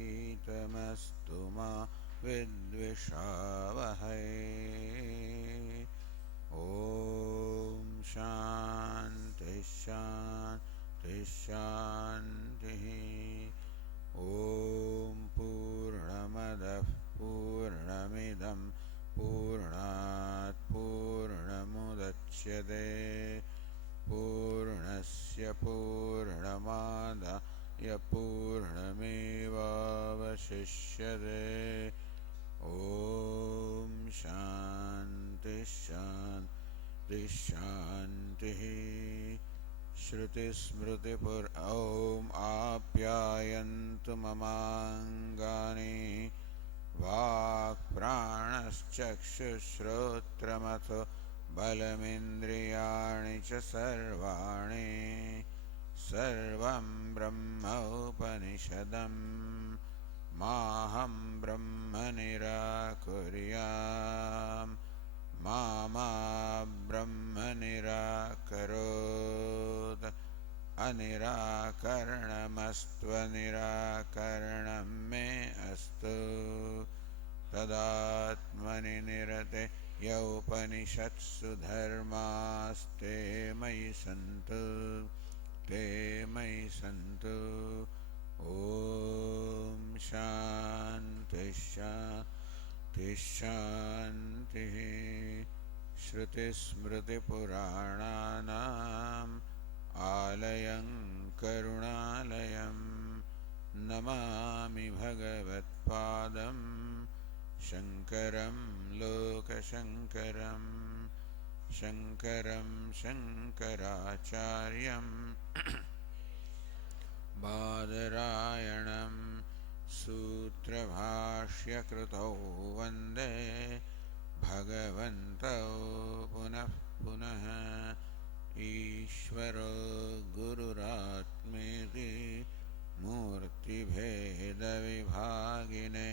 तेनावधीतमस्तु मा विद्विषावहै। ॐ शान्ति शान्ति शान्तिः। ॐ पूर्णमदः पूर्णमिदं पूर्णात् पूर्णमुदच्यते पूर्णस्य पूर्णमादाय पूर्णमेवावशिष्यते। ॐ शान्ति शान्ति शान्तिः। ॐ आप्यायन्तु ममाङ्गानि वाक्प्राणश्चक्षुश्रोत्रमथो बलमिन्द्रियाणि च सर्वाणि सर्वं ब्रह्म उपनिषदं माहं ब्रह्म निराकुर्याम् मा ब्रह्म निराकरोत्। अनिराकरणमस्त्वनिराकरणं मे अस्तु। तदात्मनि निरते यौपनिषत्सु धर्मास्ते मयि सन्तु ते मयि सन्तु। ॐ शान्ति शान्ति शान्तिः। श्रुतिस्मृतिपुराणानाम् आलयं करुणालयं नमामि भगवत्पादं शङ्करं लोकशङ्करं शङ्करं शङ्कराचार्यं बादरायणं सूत्रभाष्यकृतौ वन्दे भगवन्तौ पुनः पुनः। ईश्वरो गुरुरात्मेति मूर्तिभेदविभागिने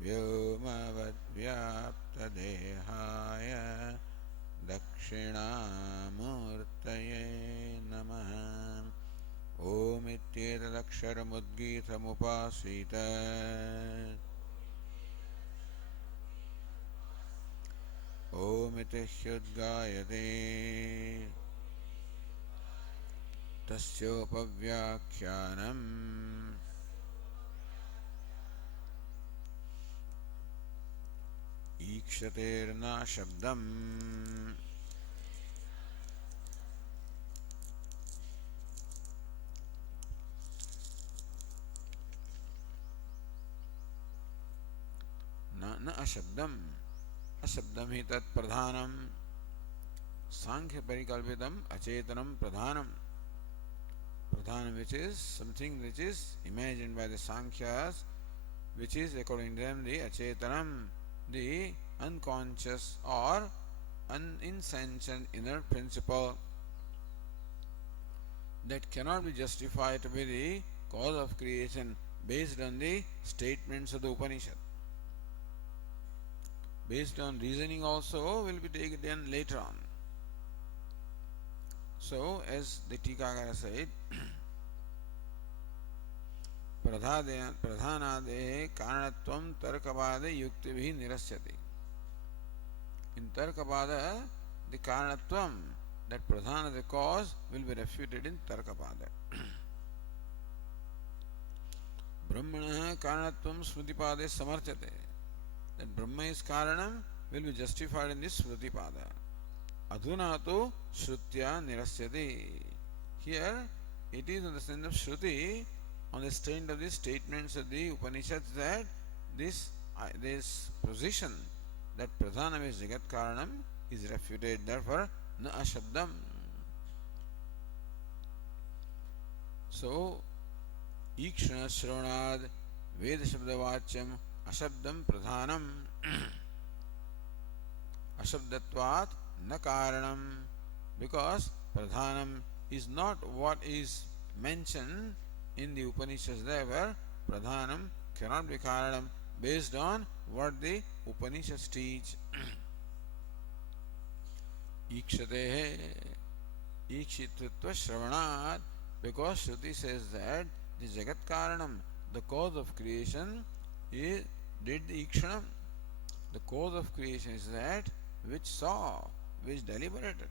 व्योमवद्व्याप्तदेहाय दक्षिणामूर्तये नमः। ओमित्येतदक्षरमुद्गीतमुपासीत ओमिति ह्युद्गायते तस्योपव्याख्यानम् ईक्षतेर्न शब्दम् न अशब्दम् अशब्दम ही तत्प्रधानम सांख्य परिकल्पितम अचेतनम प्रधानम प्रधान which is something which is imagined by the Sankhyas, which is according to them the achetanam, the unconscious or uninsentient inner principle that cannot be justified to be the cause of creation based on the statements of the Upanishad. Based on reasoning also will be taken later on. So, as the Tikakara said, Pradhanade Karanatvam Tarkapada Yuktivihi Nirasyati. In Tarkapada, the Karanatvam, that Pradhana, the cause, will be refuted in Tarkapada. Brahmana Karanatvam Smritipade Samartyate. That Brahma is Karanam will be justified in this Smritipada. Adhuna tu Shrutya Nirasyati. Here it is on the sense of Shruti, on the strength of the statements of the Upanishads, that this position that Pradhanam is Jagat Karanam is refuted. Therefore, na ashabdam. So, Ikshana Shravanad Veda Shabdavachyam Ashabdam Pradhanam Ashabdatvat na Karanam, because Pradhanam is not what is mentioned in the Upanishads there, where Pradhanam cannot be Karanam based on what the Upanishads teach. Ikshatehe Ikshitritva Shravanat, because Shruti says that the Jagat Karanam, the cause of creation, is did the Ikshanam. The cause of creation is that which saw, which deliberated.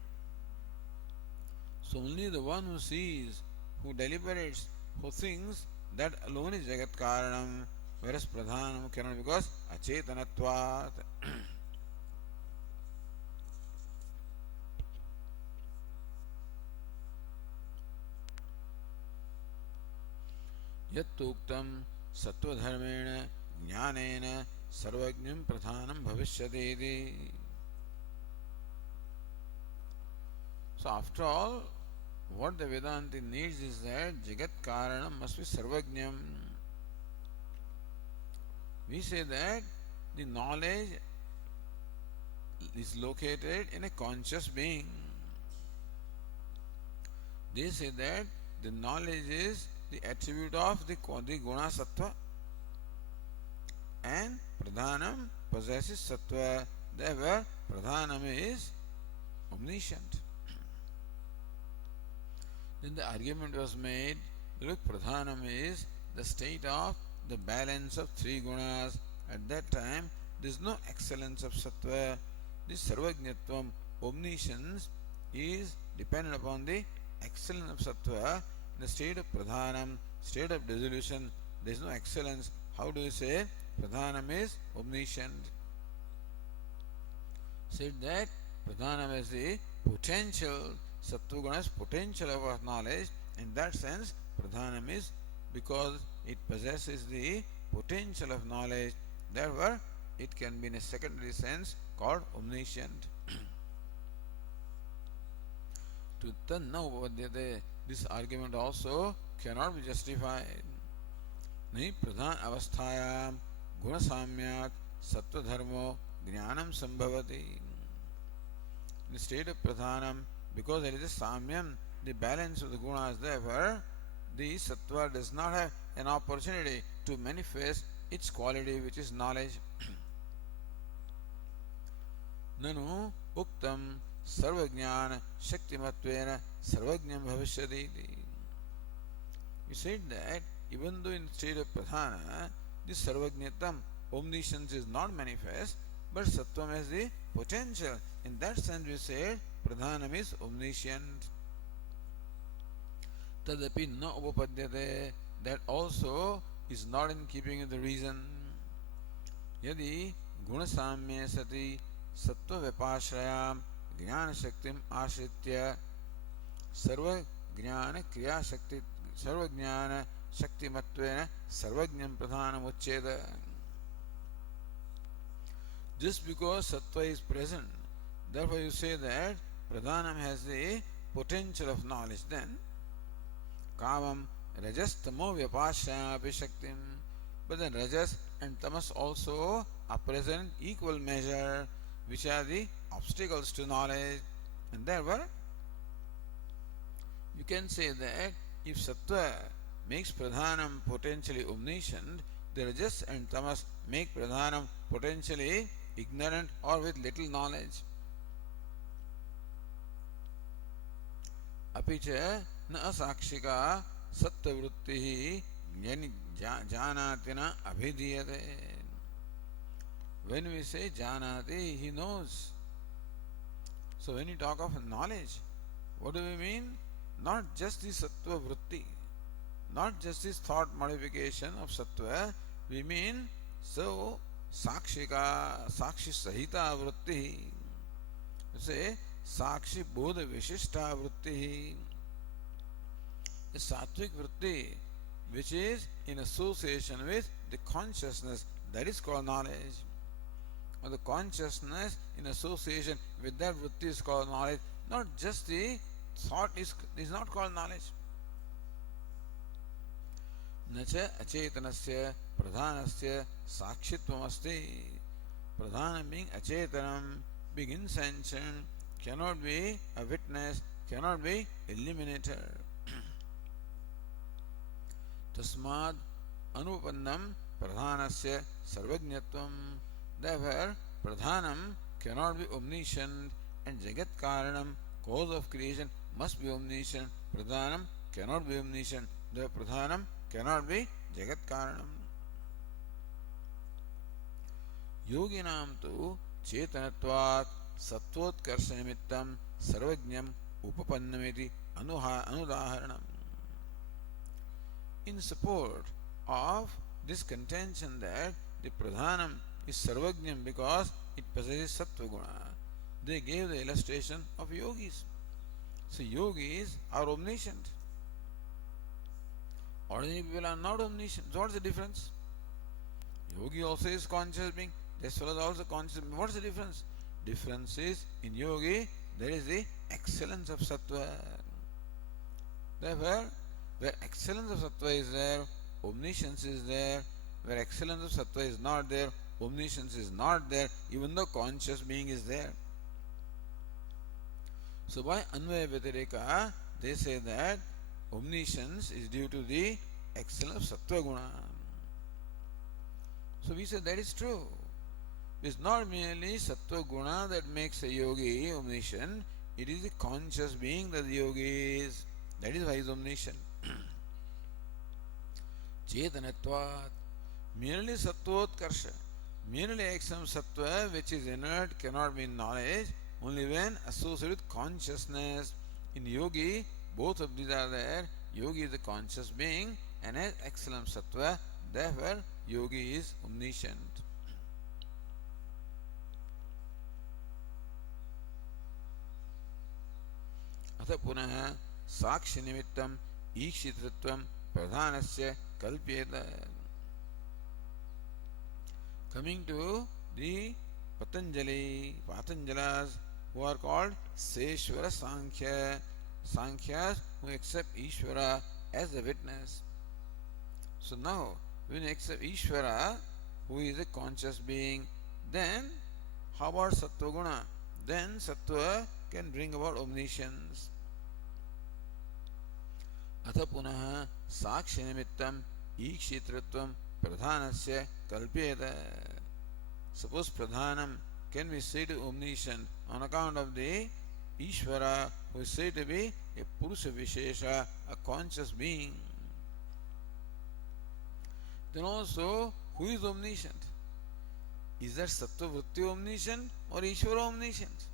So only the one who sees, who deliberates, who thinks, that alone is Jagat Karanam, whereas Pradhanam cannot, because Achetanatvat. यत्तुक्तं सत्वधर्मेण ज्ञानेन सर्वज्ञं प्रधानं भविष्यति. So after all, what the Vedanti needs is that Jagat Karanam must be Sarvajnam. We say that the knowledge is located in a conscious being. They say that the knowledge is the attribute of the Guna Sattva, and Pradhanam possesses Sattva. Therefore, Pradhanam is omniscient. Then the argument was made, look, Pradhanam is the state of the balance of three gunas. At that time, there is no excellence of Sattva. This Sarvajñatvam, omniscience, is dependent upon the excellence of Sattva. In the state of Pradhanam, state of dissolution, there is no excellence. How do you say Pradhanam is omniscient? Said that Pradhanam is the potential, Sattva Guna is potential of our knowledge. In that sense, Pradhanam is, because it possesses the potential of knowledge, therefore it can be in a secondary sense called omniscient. To tanna upapadyate, this argument also cannot be justified. Nahi pradhan avasthayam guna samyat sattva dharmo jnanam sambhavati. In the state of pradhanam, because there is a samyam, the balance of the gunas, therefore the sattva does not have an opportunity to manifest its quality, which is knowledge. Nanu uktam sarvajnana shaktimatvena sarvajnam bhavishyati. We said that even though in the state of pradhana, this sarvajnatam, omniscience, is not manifest, but sattvam has the potential. In that sense, we said pradhanam is omniscient. Tadapi na upapadyate, that also is not in keeping with the reason. Yadi gunasamya sati sattva vipashrayam jnana shaktim ashritya sarva jnana kriya shakti sarva jnana shaktimatvena sarvajnam pradhanam uchcheda. Just because sattva is present, therefore you say that pradhanam has the potential of knowledge. Then Kavam rajas tamo vyapasya shaktim. But then rajas and tamas also are present in equal measure, which are the obstacles to knowledge. And therefore, you can say that if sattva makes pradhanam potentially omniscient, the rajas and tamas make pradhanam potentially ignorant or with little knowledge. Apicha na asakshika sattavrittihi janatina abhidhiyate. When we say janati, he knows. So when you talk of knowledge, what do we mean? Not just the sattva vritti, not just this thought modification of sattva, we mean so sakshika, sakshi sahita vritti. You say sakshi bodha vishishta vritti. The sattvic vritti, which is in association with the consciousness, that is called knowledge. Or the consciousness in association with that vritti is called knowledge. Not just the thought is not called knowledge. Nacha achetanasya pradhanasya sakshitvam asti. Pradhanam being achetanam, being insentient, cannot be a witness, cannot be eliminated. Tasmad anupannam pradhanasya sarvajñatvam. Therefore, pradhanam cannot be omniscient, and jagat karanam, cause of creation, must be omniscient. Pradhanam cannot be omniscient. The pradhanam cannot be Jagat Karanam. Yoginam tu Chetanatvat Sattvotkrsha Nimittam Sarvajnam Upapannamiti Anudaharanam. In support of this contention that the Pradhanam is Sarvajnam because it possesses Sattva Guna, they gave the illustration of yogis. So yogis are omniscient. Ordinary people are not omniscient. So what's the difference? Yogi also is conscious being. This fellow is also conscious. What's the difference? Difference is in yogi there is the excellence of sattva. Therefore, where excellence of sattva is there, omniscience is there. Where excellence of sattva is not there, omniscience is not there, even though conscious being is there. So by Anvaya Vyatireka, they say that omniscience is due to the excellence of sattva guna. So we say that is true. It's not merely sattva guna that makes a yogi omniscient, it is the conscious being that the yogi is. That is why he is omniscient. Chetanatvat, merely sattvotkrsha, merely excellent sattva which is inert cannot be in knowledge only when associated with consciousness. In yogi, both of these are there. Yogi is the conscious being and has excellent sattva. Therefore, yogi is omniscient. अथ पुनः साक्ष्य निमित्तम ईक्षितृत्वम प्रधानस्य कल्प्येत. Coming to the Patanjalas who are called Seshwara Sankhya, Sankhyas who accept Ishvara as a witness. So now, when you accept Ishvara, who is a conscious being, then how about Sattva Guna? Then Sattva can bring about omniscience. अथ पुनः साक्ष्य निमित्तम ईक्षितृत्वम प्रधानस्य कल्प्येत. Suppose Pradhanam can be said to omniscient on account of the Ishvara who is said to be a Purusha Vishesha, a conscious being. Then also, who is omniscient? Is that Sattva Vritti omniscient or Ishvara omniscient?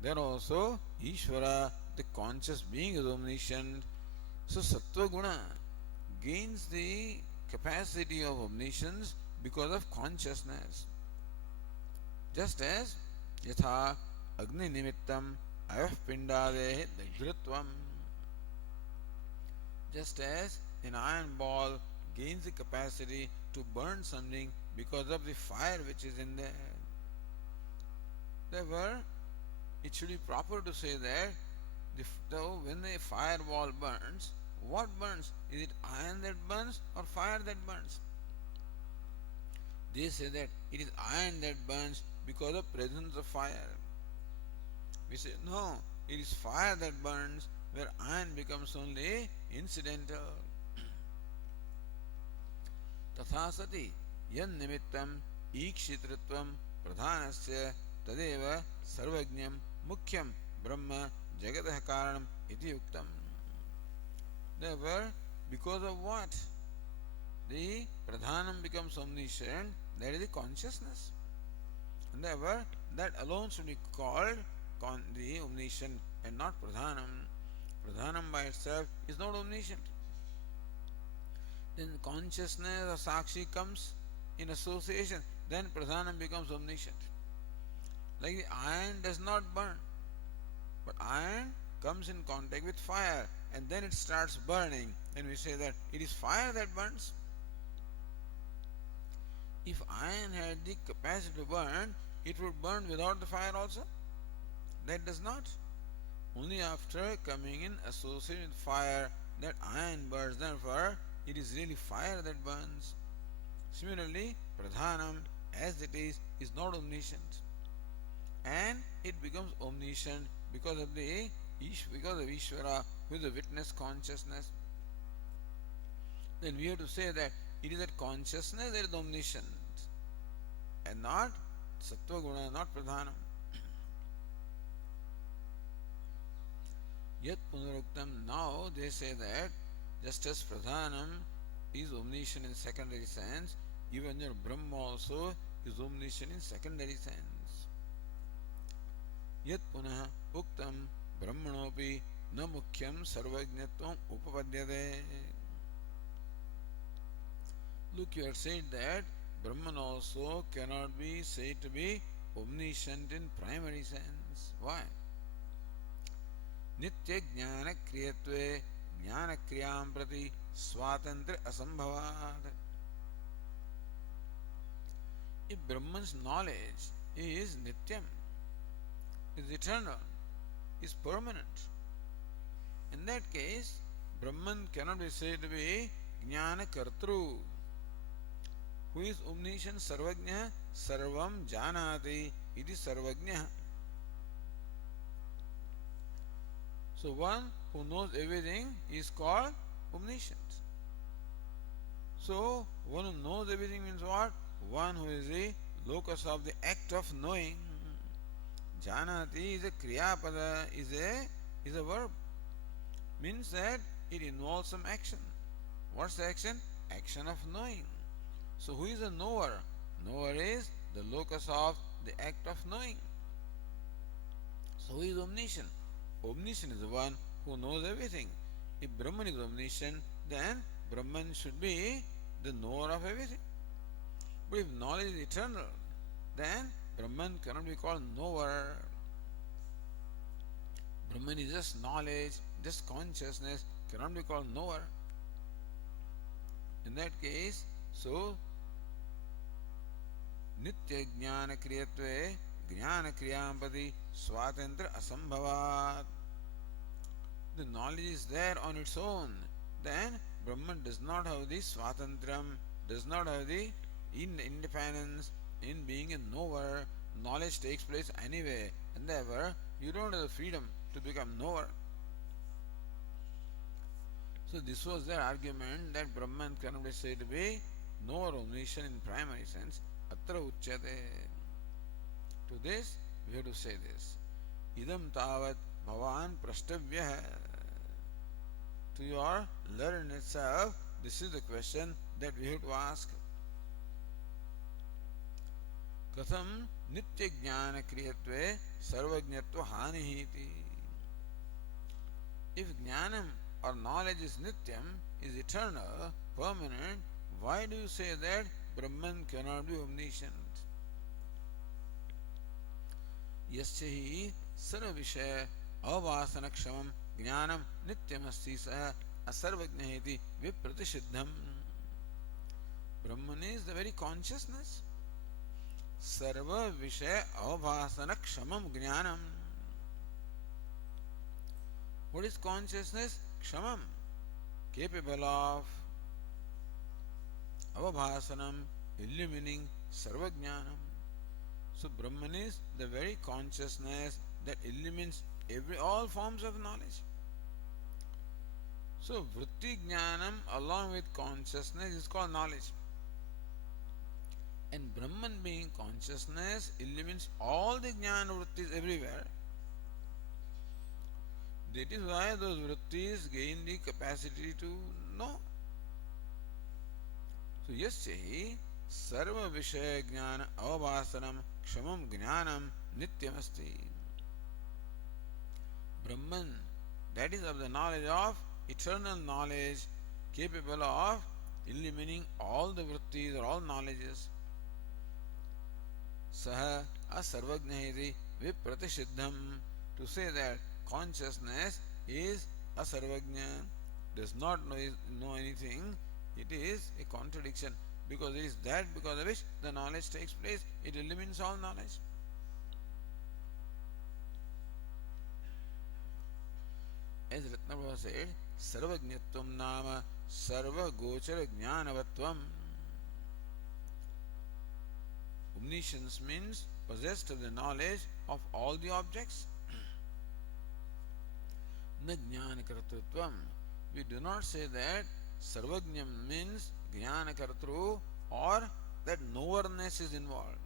Then also, Ishvara, the conscious being, is omniscient. So Sattva Guna gains the capacity of omniscience because of consciousness. Just as Yatha Agni Nimittam Ayah Pindadehi Dagdritvam. Just as an iron ball gains the capacity to burn something because of the fire which is in there. Therefore, it should be proper to say that when a fireball burns, what burns? Is it iron that burns or fire that burns? They say that it is iron that burns because of presence of fire. We say no, it is fire that burns where iron becomes only incidental. तथा सति यन् निमित्तम ईक्षितृत्वम प्रधानस्य तदेव सर्वज्ञम मुख्यम ब्रह्म जगतः कारणम इति उक्तम. Therefore, because of what the pradhanam becomes omniscient, that is the consciousness. And therefore, that alone should be called the omniscient and not pradhanam. Pradhanam by itself is not omniscient. Then consciousness or sakshi comes in association, then pradhanam becomes omniscient. Like the iron does not burn, but iron comes in contact with fire and then it starts burning. Then we say that it is fire that burns. If iron had the capacity to burn, it would burn without the fire also. That does not. Only after coming in association with fire that iron burns. Therefore, it is really fire that burns. Similarly, pradhanam as it is not omniscient. And it becomes omniscient because of Ishvara, who is a witness consciousness. Then we have to say that it is that consciousness that is omniscient and not Sattva Guna, not Pradhanam. Yat Punaruktam, now they say that just as Pradhanam is omniscient in secondary sense, even your Brahma also is omniscient in secondary sense. Yat punah uktam brahmanopi na mukhyam sarvajnatvam upapadyate. Look, you have said that Brahman also cannot be said to be omniscient in primary sense. Why? Nitya jnana kriyatve jnana kriyam prati swatantra asambhavat. If Brahman's knowledge is nityam, is eternal, is permanent, in that case, Brahman cannot be said to be jnana kartru. Who is omniscient sarvajna? Sarvam janati iti sarvajna. So one who knows everything is called omniscient. So one who knows everything means what? One who is the locus of the act of knowing. Janati is a kriyapada, is a verb. Means that it involves some action. What's the action? Action of knowing. So who is a knower? Knower is the locus of the act of knowing. So who is omniscient? Omniscient is the one who knows everything. If Brahman is omniscient, then Brahman should be the knower of everything. But if knowledge is eternal, then Brahman cannot be called knower. Brahman is just knowledge, just consciousness, cannot be called knower. In that case, so Nitya jnana kriyatve jnana kriyampati swatantra asambhavat. The knowledge is there on its own. Then Brahman does not have the swatantram, does not have the independence in being a knower. Knowledge takes place anyway, and therefore you don't have the freedom to become knower. So this was their argument that Brahman cannot be said to be knower omniscient in primary sense. Atra uchyate. To this, we have to say this. Idam tavat bhavan prashtavyah. To your learned itself, this is the question that we have to ask. Katham nitya jnana kriyatve sarvajnatva hanihiti. If jnanam or knowledge is nityam, is eternal, permanent, why do you say that Brahman cannot be omniscient? Yasya hi sarva vishaya avasana kshamam jnanam nityamasti saha asarvajna iti vipratishiddham. Brahman is the very consciousness. Sarva vishaya avasana kshamam jnanam. What is consciousness? Kshamam, capable of avabhasanam, illumining sarvajnanam. So Brahman is the very consciousness that illumines all forms of knowledge. So vritti jnanam along with consciousness is called knowledge. And Brahman being consciousness illumines all the jnana vrittis everywhere. That is why those vrittis gain the capacity to know. So yasya hi sarva vishaya jnana avavasanam kshamam jnanam nityamasti. Brahman, that is of the knowledge of eternal knowledge, capable of illumining all the vrittis or all knowledges. Saha asarvajna iti vipratishiddham. To say that consciousness is asarvajna, does not know anything, it is a contradiction, because it is that because of which the knowledge takes place. It illumines all knowledge. As Ratnabhava said, sarvajnatvam nama sarva gochara jnanavatvam. Omniscience means possessed of the knowledge of all the objects. Na jnana kartrutvam. We do not say that sarvajnam means jnana kartru or that knowerness is involved.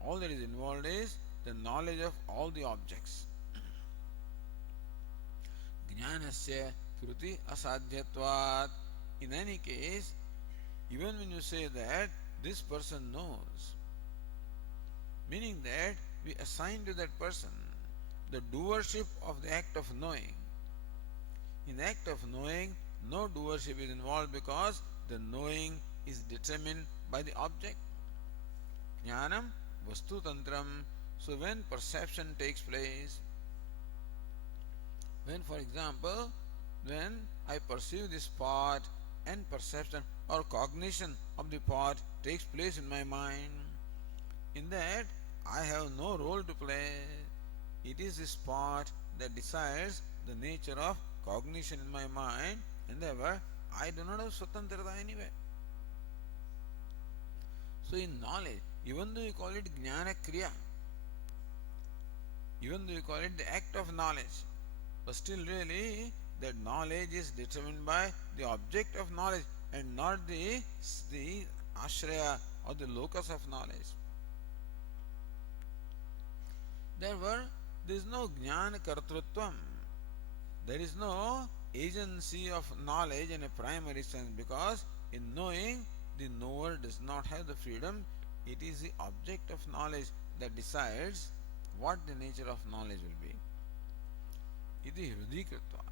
All that is involved is the knowledge of all the objects. Jnanasya Kruti asadhyatvat. In any case, even when you say that this person knows, meaning that we assign to that person the doership of the act of knowing. In the act of knowing, no doership is involved because the knowing is determined by the object. Jnanam vastu tantram. So when perception takes place, when for example, when I perceive this part and perception or cognition of the part takes place in my mind, in that I have no role to play. It is this part that decides the nature of cognition in my mind, and therefore I do not have swatantrata anyway. So in knowledge, even though you call it jnana kriya, even though you call it the act of knowledge, but still really that knowledge is determined by the object of knowledge and not the ashraya or the locus of knowledge. Therefore, there is no jnana kartrutvam. There is no agency of knowledge in a primary sense, because in knowing, the knower does not have the freedom. It is the object of knowledge that decides what the nature of knowledge will be. Iti hrudikritva.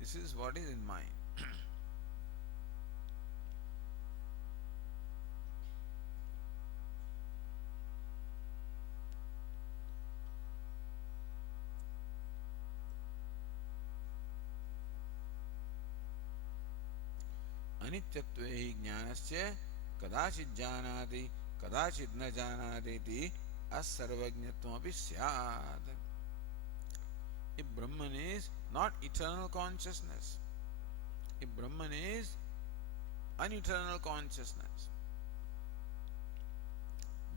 This is what is in mind. अनित्यत्वे हि ज्ञानस्य कदाचित् जानाति कदाचित् न जानाति इति असर्वज्ञत्वमपि स्यात्. If Brahman is not eternal consciousness, if Brahman is uneternal consciousness,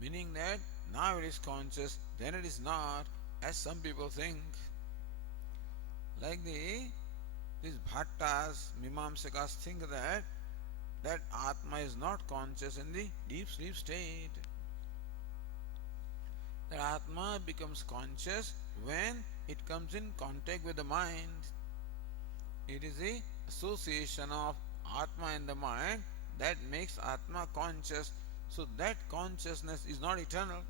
meaning that now it is conscious, then it is not, as some people think, like these Bhattas, Mimamsakas think that Atma is not conscious in the deep sleep state. That Atma becomes conscious when it comes in contact with the mind. It is the association of Atma and the mind that makes Atma conscious. So that consciousness is not eternal.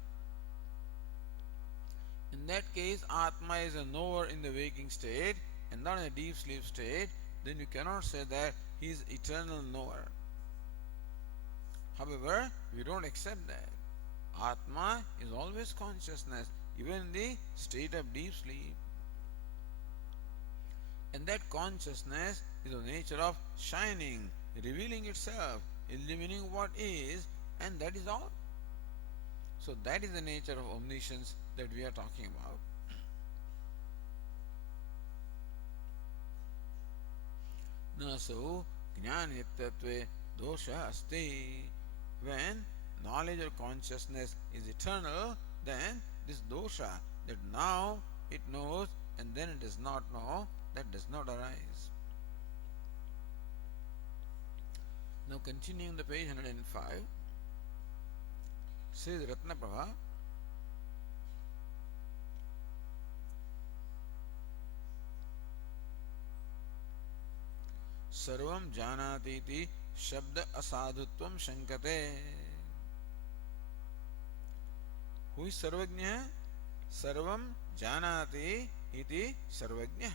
In that case, Atma is a knower in the waking state and not in a deep sleep state. Then you cannot say that he is eternal knower. However, we don't accept that. Atma is always consciousness, even in the state of deep sleep. And that consciousness is the nature of shining, revealing itself, illumining what is, and that is all. So that is the nature of omniscience that we are talking about. न सो ज्ञानित्वे dosha asti. When knowledge or consciousness is eternal, then this dosha, that now it knows and then it does not know, that does not arise. Now continuing the page 105, says Ratnaprabha, सर्वं जानाति इति शब्द असाधुत्वं शंकते. Who is सर्वज्ञ? सर्वं जानाति इति सर्वज्ञ.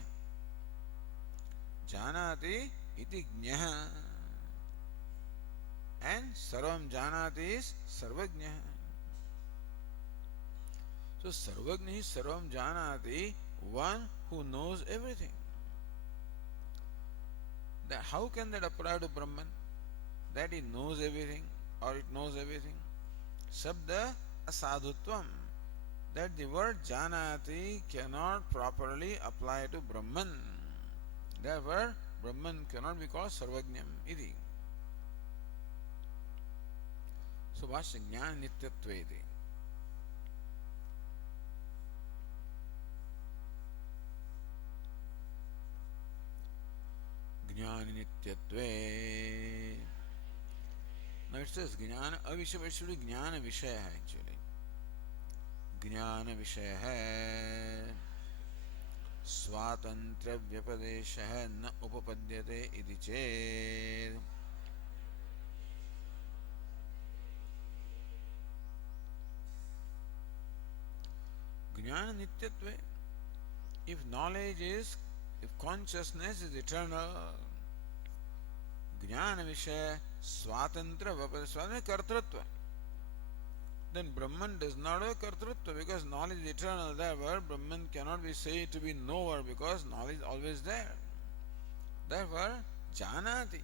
जानाति इति ज्ञः. And सर्वं जानाति is सर्वज्ञ. So सर्वज्ञ is सर्वं जानाति, one who knows everything. That how can that apply to Brahman? That he knows everything or it knows everything. Shabda asadhutvam. That the word janati cannot properly apply to Brahman. Therefore, Brahman cannot be called sarvajñam iti. So, bhashya jnana nityatve iti. Jnana nityatve. Now it says jnana avishaya, it should be jnana vishaya actually. Jnana vishaya hai. स्वातंत्र्य व्यपदेशः न उपपद्यते इति चेत् ज्ञान नित्यत्वे, if knowledge is, if consciousness is eternal, ज्ञान विषय स्वातंत्र व्यपदेश कर्तृत्व, then Brahman does not have kartrutva because knowledge is eternal. Therefore, Brahman cannot be said to be knower because knowledge is always there. Therefore, janati.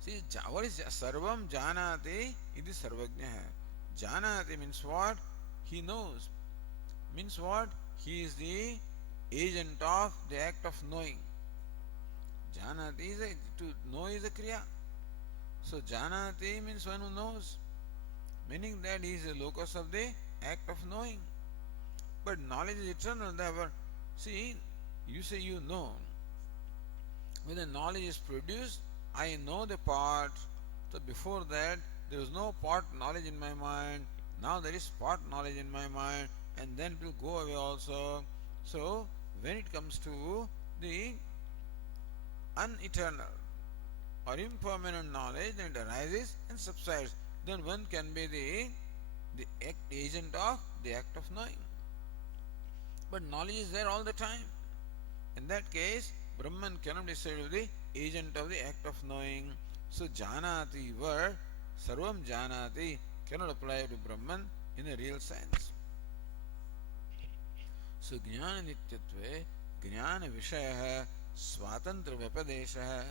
See, what is sarvam janati? It is sarvajna. Janati means what? He knows. Means what? He is the agent of the act of knowing. Janati is to know is a kriya. So janati means one who knows, meaning that he is the locus of the act of knowing. But knowledge is eternal, therefore, see, you say you know. When the knowledge is produced, I know the part. So before that, there was no part knowledge in my mind. Now there is part knowledge in my mind, and then it will go away also. So, when it comes to the uneternal or impermanent knowledge, then it arises and subsides. Then one can be the agent of the act of knowing. But knowledge is there all the time. In that case, Brahman cannot be said to be the agent of the act of knowing. So janati word, sarvam janati, cannot apply to Brahman in a real sense. So jnana nityatve, jnana vishaya, swatantra vyapadesha,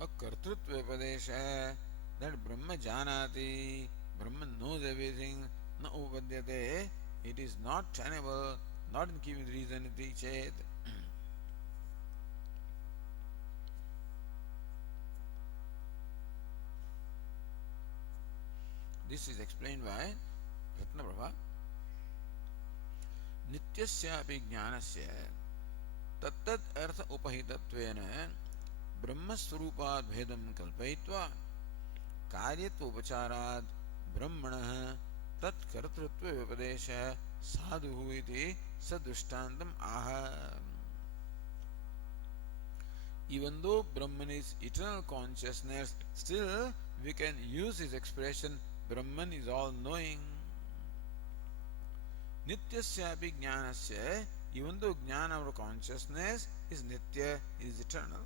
a kartrutva vyapadesha, that Brahma janati, Brahman knows everything, na upadyate, it is not tenable, not in keeping reason iti chet. This is explained by Ratnaprabha. Nityasyapi jnanasya tattat artha upahitattvena brahmasvarupad bhedam kalpayitva कार्यत्व उपचाराद ब्रह्मणः तत्कर्तृत्व व्यपदेशः साधुः इति सदृष्टान्तम आह. Even though Brahman is eternal consciousness, still we can use his expression Brahman is all knowing. Nityasyapi jnanasya, even though jnana or consciousness is nitya, is eternal.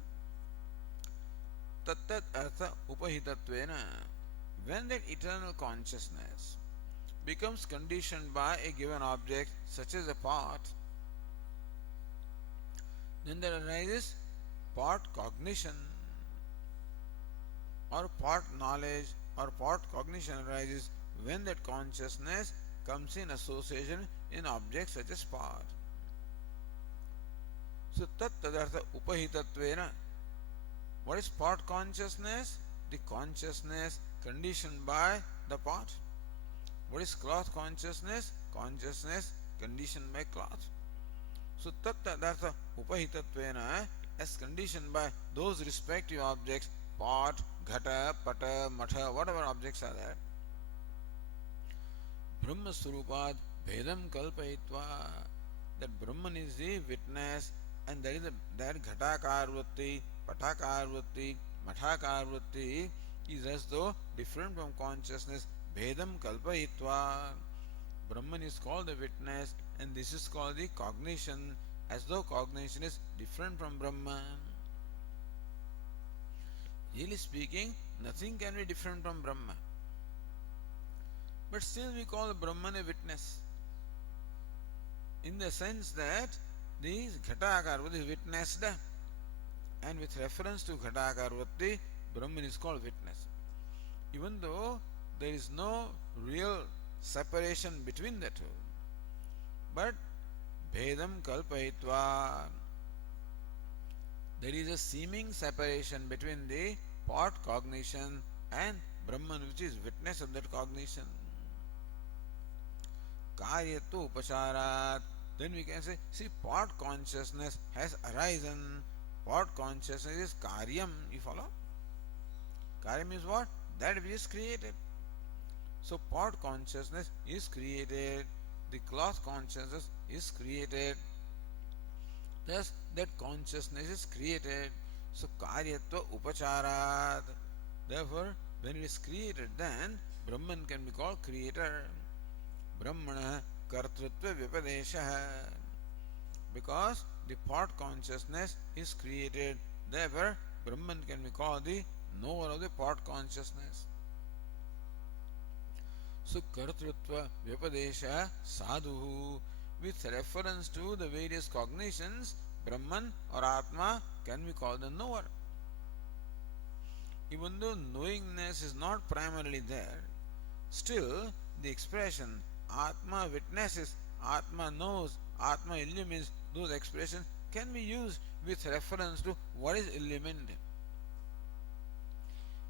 Tattat artha upahitatvena, when that eternal consciousness becomes conditioned by a given object such as a part, then there arises part cognition or part knowledge or part cognition arises when that consciousness comes in association in objects such as part. So tat tadartha upahitatvena. What is part consciousness? The consciousness conditioned by the part. What is cloth consciousness? Consciousness conditioned by cloth. So tat tadartha upahitatvena, as conditioned by those respective objects, pot, ghata, pata, matha, whatever objects are there. Brahma Surupad Bhedam Kalpayitva, that Brahman is the witness, and there is that Ghatakar Vritti, Patakar Vritti, Mathakar Vritti is as though different from consciousness. Bhedam Kalpayitva, Brahman is called the witness, and this is called the cognition, as though cognition is different from Brahman. Really speaking, nothing can be different from Brahma. But still we call Brahman a witness, in the sense that this Ghatakar Vritti is witnessed, and with reference to Ghatakar Vritti, Brahman is called witness. Even though there is no real separation between the two, but Bhedam Kalpayitva, there is a seeming separation between the part cognition and Brahman, which is witness of that cognition. Karyatva upacharat, then we can say, see, part consciousness has arisen. Part consciousness is karyam, you follow? Karyam is what? That which is created. So part consciousness is created. the cloth consciousness is created. Thus, that consciousness is created. So, karyatva upacharat. Therefore, when it is created, then Brahman can be called creator. Brahmana kartrutva vipadesha. Because the pot consciousness is created, therefore Brahman can be called the knower of the pot consciousness. So kartrutva vipadesha sadhu, with reference to the various cognitions, Brahman or Atma can be called the knower. Even though knowingness is not primarily there, still the expression Atma witnesses, Atma knows, Atma illumines, those expressions can be used with reference to what is illumined.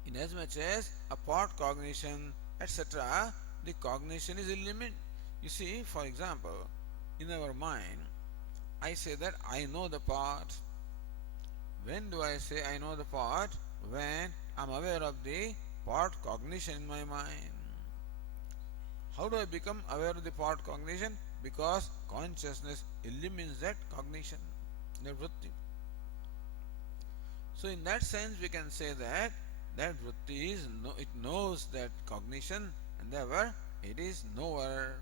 Inasmuch as a part cognition, etc., the cognition is illumined. You see, for example, in our mind, I say that I know the part. When do I say I know the part? When I am aware of the part cognition in my mind. How do I become aware of the part cognition? Because consciousness illumines that cognition, that vritti. So in that sense we can say that vritti is it knows that cognition and therefore it is knower.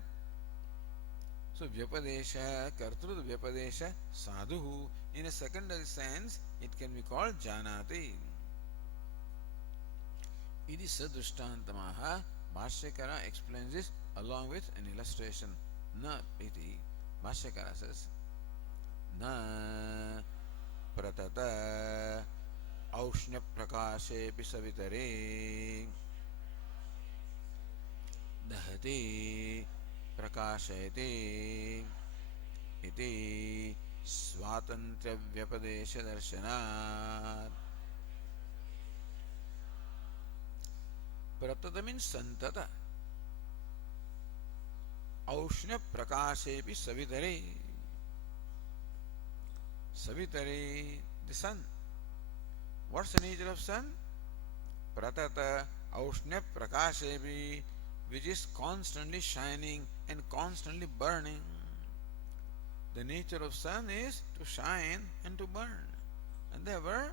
So vyapadesha, kartrut vyapadesha sadhu. In a secondary sense it can be called janati. Idi sadrishtantamaha. Bhashyakara explains this along with an illustration. Na iti. Bhashyakara says, na pratata aushnya prakashe pisavitare dahati prakashayate iti swatantra vyapadesha darshanat. Pratata means santata. Aushnya prakashepi savitare. Savitare, the sun. What's the nature of sun? Pratata aushnya prakashepi, which is constantly shining and constantly burning. The nature of sun is to shine and to burn. And therefore,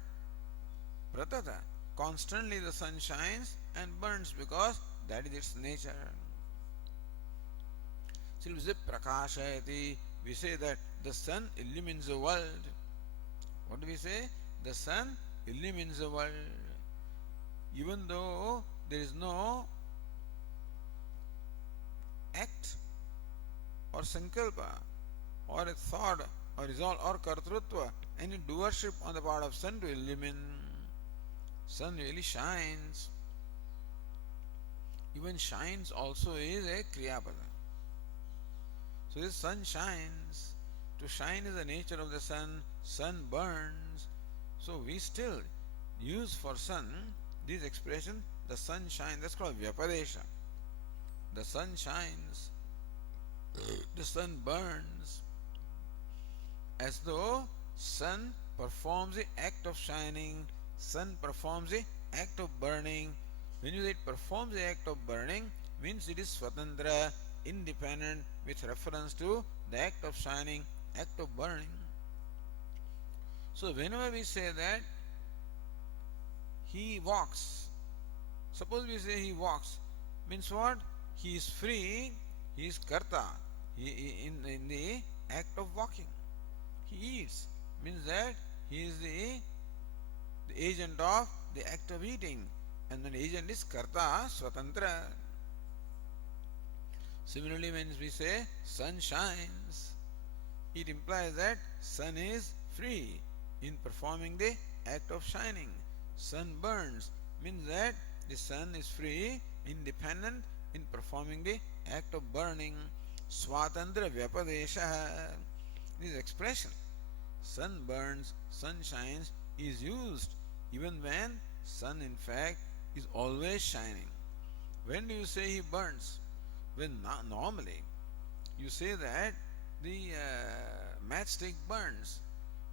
pratata, constantly the sun shines and burns because that is its nature. So we say prakashayati, we say that the sun illumines the world. What do we say? The sun illumines the world. Even though there is no act or sankalpa or a thought or resolve or kartrutva, any doership on the part of sun to illumine, sun really shines. Even shines also is a kriyapada. So the sun shines. To shine is the nature of the sun. Sun burns. So we still use for sun this expression, the sun shines. That's called vyapadesha. The sun shines. The sun burns. As though sun performs the act of shining, sun performs the act of burning. When you say it performs the act of burning, means it is swatantra, independent, with reference to the act of shining, act of burning. So whenever we say that he walks, suppose we say he walks, means what? He is free, he is karta, in the act of walking. He eats, means that he is the agent of the act of eating, and the agent is karta, swatantra. Similarly, when we say sun shines, it implies that sun is free in performing the act of shining. Sun burns, means that the sun is free, independent in performing the act of burning. Swatantra vyapadesha. This expression, sun burns, sun shines, is used even when sun in fact is always shining. When do you say he burns? When normally you say that the matchstick burns.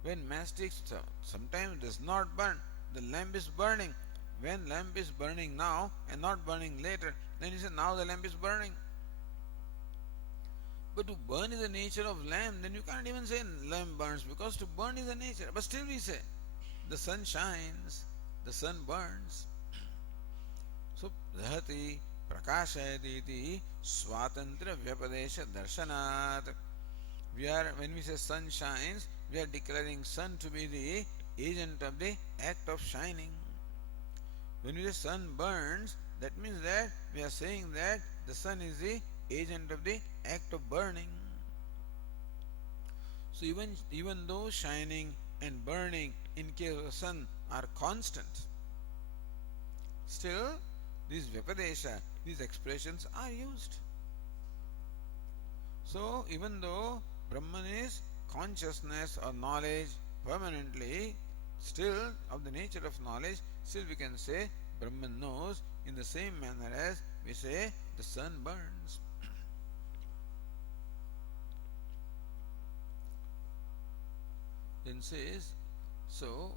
When matchstick sometimes does not burn, the lamp is burning. When lamp is burning now and not burning later, then you say now the lamp is burning. But to burn is the nature of lamp, then you can't even say lamp burns because to burn is the nature. But still we say the sun shines, the sun burns. So dahati prakashayati iti swatantra vyapadesha darshanat. When we say sun shines, we are declaring sun to be the agent of the act of shining. When we say sun burns, that means that we are saying that the sun is the agent of the act of burning. So even though shining and burning in case of the sun are constant, still these Vyapadesha, these expressions are used. So even though Brahman is consciousness or knowledge permanently, still of the nature of knowledge, still we can say Brahman knows in the same manner as we say the sun burns. Then says, so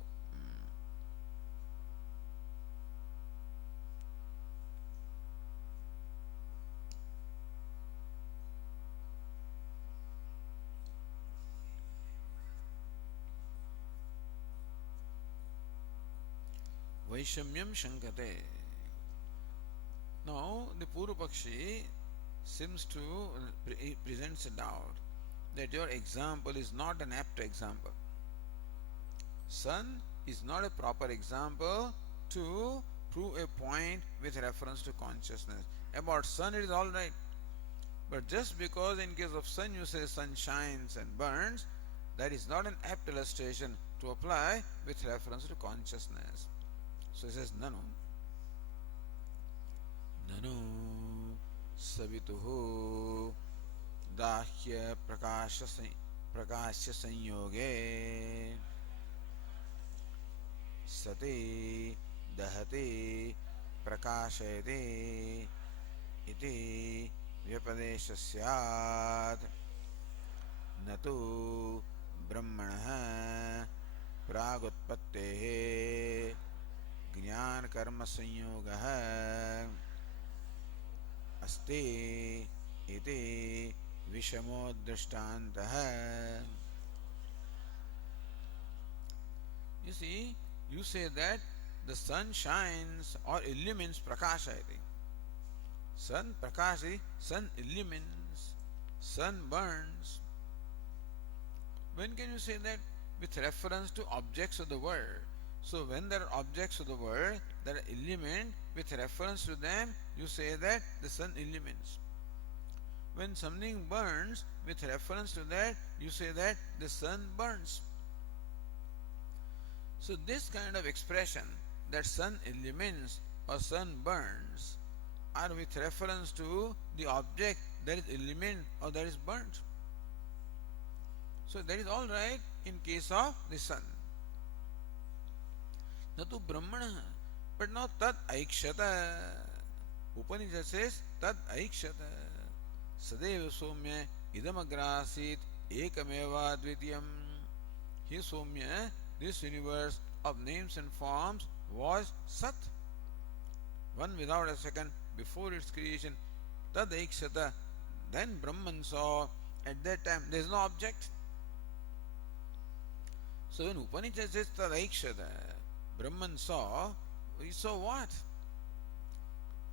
Vaishamyam Shankate. Now the Purupakshi seems to presents a doubt that your example is not an apt example. Sun is not a proper example to prove a point with reference to consciousness. About sun it is alright. But just because in case of sun you say sun shines and burns, that is not an apt illustration to apply with reference to consciousness. So he says, Nanu. Nanu Savituhu Dahya Prakasya Sanyoge Sati Dahati Prakashayate Iti Vyapadesha Syat Natu Brahmana Pragutpattehe ज्ञान कर्म संयोग अस्ति इति विषमो दृष्टान्तः. You see, you say that the sun shines or illumines prakashayati. Sun prakashati, sun illumines, sun burns. When can you say that? With reference to objects of the world. So when there are objects of the world that are illumined, with reference to them, you say that the sun illumines. When something burns, with reference to that, you say that the sun burns. So this kind of expression, that sun illumines or sun burns, are with reference to the object that is illumined or that is burnt. So that is all right in case of the sun. Natu Brahmana, but not tad aikshata. Upanishad says tad aikshata. Sadeva Somya idamagrasit ekameva dvitiyam. He Somya, this universe of names and forms was Sat. One without a second before its creation. Tad aikshata. Then Brahman saw, at that time there is no object. So when Upanishad says tad aikshata, Brahman saw, he saw what?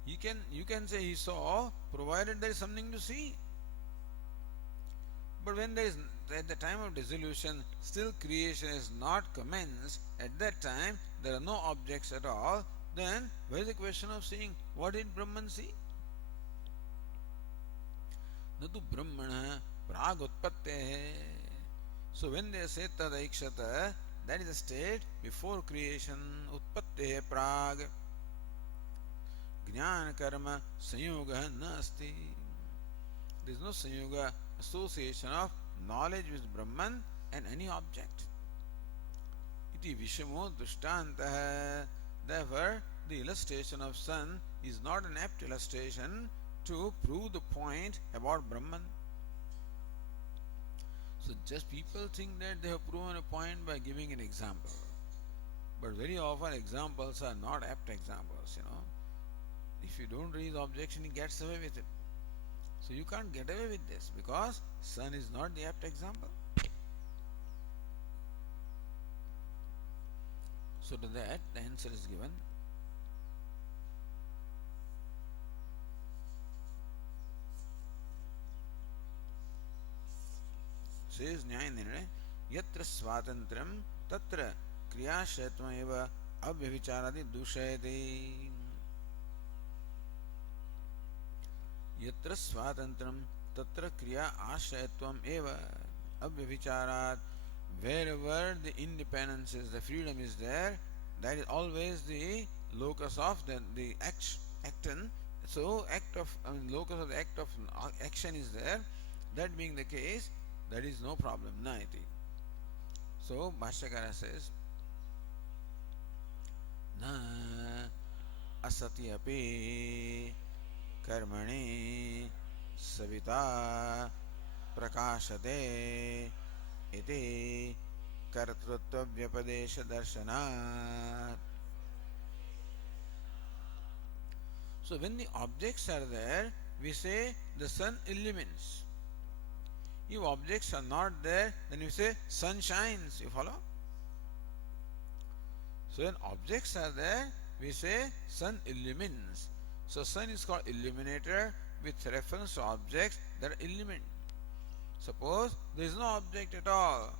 You can say he saw, provided there is something to see. But when there is, at the time of dissolution, still creation is not commenced, at that time there are no objects at all, then where is the question of seeing? What did Brahman see? Natu Brahmana Pragutpattehe. So when they say Tadaikshata, that is a state before creation, Utpattehe Prag. Jnana Karma Sanyoga Nasti. There is no Sanyoga, association of knowledge with Brahman and any object. Iti Vishamo Dushtantah. Therefore, the illustration of sun is not an apt illustration to prove the point about Brahman. So just people think that they have proven a point by giving an example. But very often examples are not apt examples, If you don't raise objection, he gets away with it. So you can't get away with this because sun is not the apt example. So to that the answer is given. Says Nyaya Nirnaya Yatra Swatantram Tatra Kriyashatvam eva Abhyavicharadi Dushayate. Yatra Swatantram Tatra Kriya Ashayatvam eva Abhyavicharat. Wherever the independence is, the freedom is there, that is always the locus of the action. So locus of the act of action is there. That being the case, that is no problem. Naiti. So Bhashyakara says, Na asati api कर्मणि सविता प्रकाशते इति कर्तृत्व व्यपदेश दर्शनात्. So when the objects are there, we say the sun illumines. If objects are not there, then we say sun shines. You follow? So when objects are there, we say sun illumines. So sun is called illuminator with reference to objects that are illumined. Suppose there is no object at all,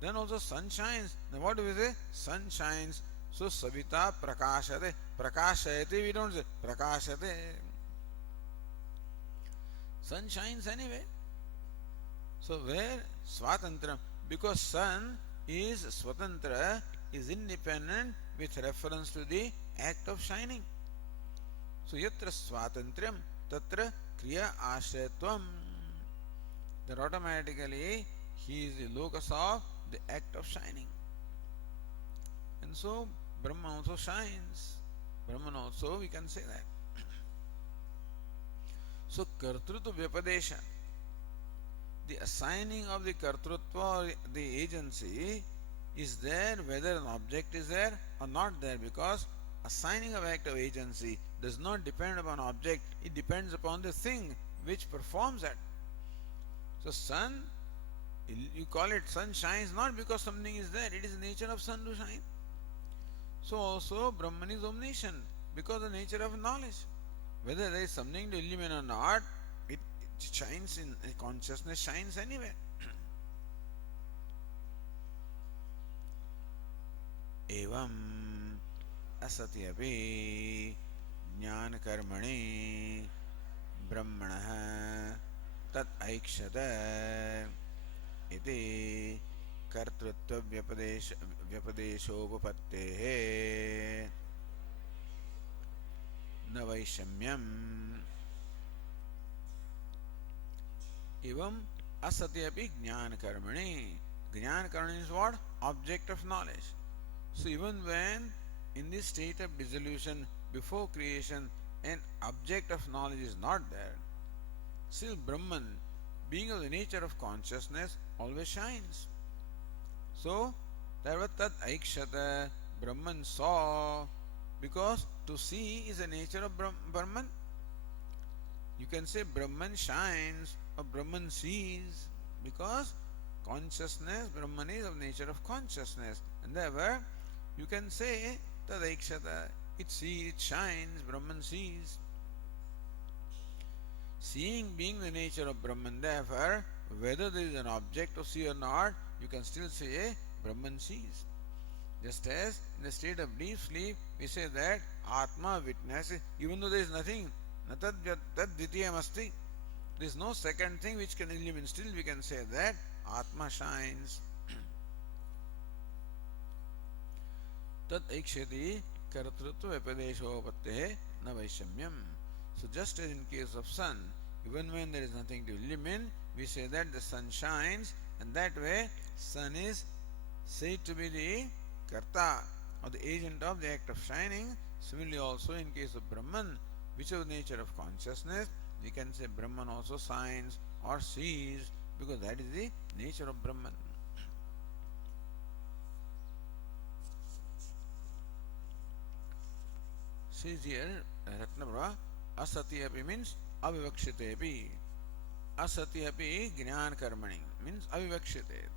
then also sun shines. Then what do we say? Sun shines. So savita prakashate. Prakashayate we don't say prakashate. Sun shines anyway. So where swatantram? Because sun is swatantra, is independent with reference to the act of shining. So yatra swatantriyam tatra kriya ashayatvam. That automatically he is the locus of the act of shining. And so Brahman also shines. Brahman also, we can say that. So kartrutva vyapadesha, the assigning of the kartrutva or the agency is there whether an object is there or not there, because assigning of act of agency does not depend upon object, it depends upon the thing which performs that. So sun, you call it sun shines not because something is there, it is the nature of sun to shine. So also Brahman is omniscient because the nature of knowledge. Whether there is something to illumine or not, it shines in consciousness, shines anyway. Evam asati api ज्ञान कर्मणि ब्रह्मणः तत् ऐक्षत इति कर्तृत्व व्यपदेशोपपत्तेः न वैषम्यम्. एवं असति अपि ज्ञान कर्मणि. Jnana karma is what? Object of knowledge. So even when in this state of dissolution before creation an object of knowledge is not there, still Brahman, being of the nature of consciousness, always shines. So Tarvatat Aikshata, Brahman saw, because to see is the nature of Brahman. You can say Brahman shines or Brahman sees, because consciousness, Brahman is of nature of consciousness, and therefore you can say Tadaikshata, it sees, it shines, Brahman sees. Seeing being the nature of Brahman, therefore whether there is an object to see or not, you can still say Brahman sees. Just as in the state of deep sleep we say that Atma witnesses, even though there is nothing, tad dvitiyam asti, there is no second thing which can illumine, still we can say that Atma shines. Tad aikshati kartrutva vyapadeshopatte na vaishamyam. So just as in case of sun, even when there is nothing to illumine, we say that the sun shines, and that way sun is said to be the karta or the agent of the act of shining. Similarly also in case of Brahman, which is the nature of consciousness, we can say Brahman also shines or sees, because that is the nature of Brahman. Says here Ratnaprabha, asati api means avivakshite api. asati api jnana karmani means avivakshite.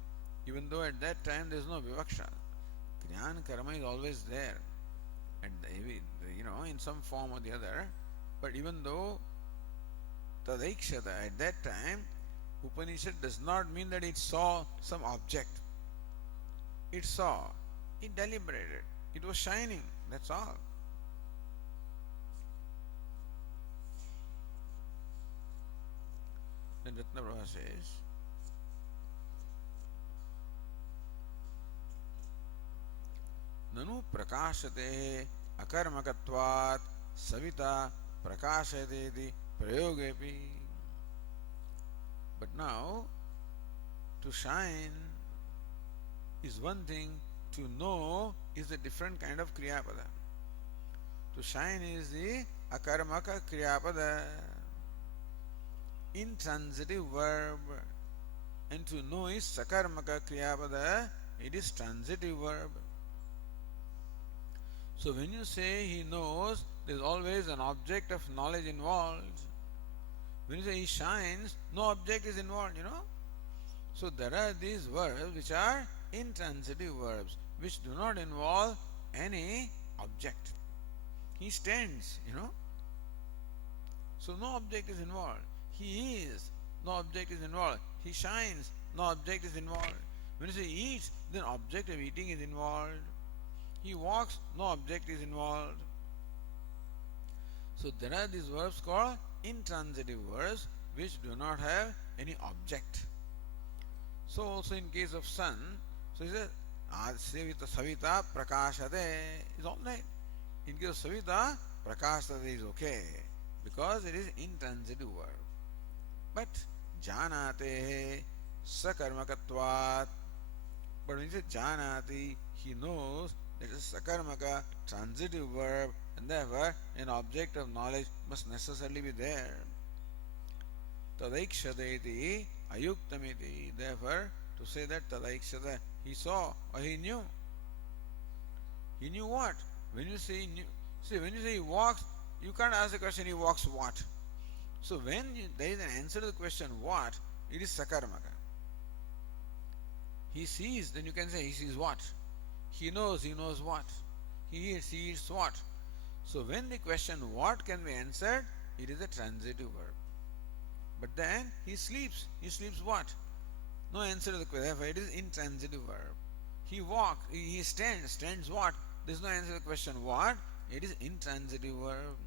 Even though at that time there is no vivaksha, jnana karma is always there, and in some form or the other. But even though tadaikshata at that time, Upanishad does not mean that it saw some object. It saw, it deliberated, it was shining. That's all. Then Ratnaprabha says, ननु प्रकाशते अकर्मकत्वात् Savita प्रकाशयते प्रयोगेपि. But now, to shine is one thing, to know is a different kind of kriyapada. To shine is the akarmaka kriyapada, intransitive verb, and to know is sakarmaka kriyapada, it is transitive verb. So when you say he knows, there is always an object of knowledge involved. When you say he shines, no object is involved. So there are these verbs which are intransitive verbs, which do not involve any object. He stands. So no object is involved. He is, no object is involved. He shines, no object is involved. When you say eats, then object of eating is involved. He walks, no object is involved. So there are these verbs called intransitive verbs which do not have any object. So also in case of sun, so he says Savita Prakashate is all right. In case of Savita, Prakashate is okay because it is intransitive verb. But Janate Sakarmakatvat. But when he says Janati, he knows that it is Sakarmaka, transitive verb, and therefore an object of knowledge must necessarily be there. Tadaikshadeti ayuktamiti. Therefore, to say that Tadaikshada, he saw or he knew. He knew what? When you say when you say he walks, you can't ask the question he walks what. So when there is an answer to the question what, it is Sakarmaka. He sees, then you can say he sees what. He knows what. He eats what. So when the question what can be answered, it is a transitive verb. But then he sleeps what? No answer to the question. Therefore it is intransitive verb. He walks, he stands what? There is no answer to the question what? It is intransitive verb.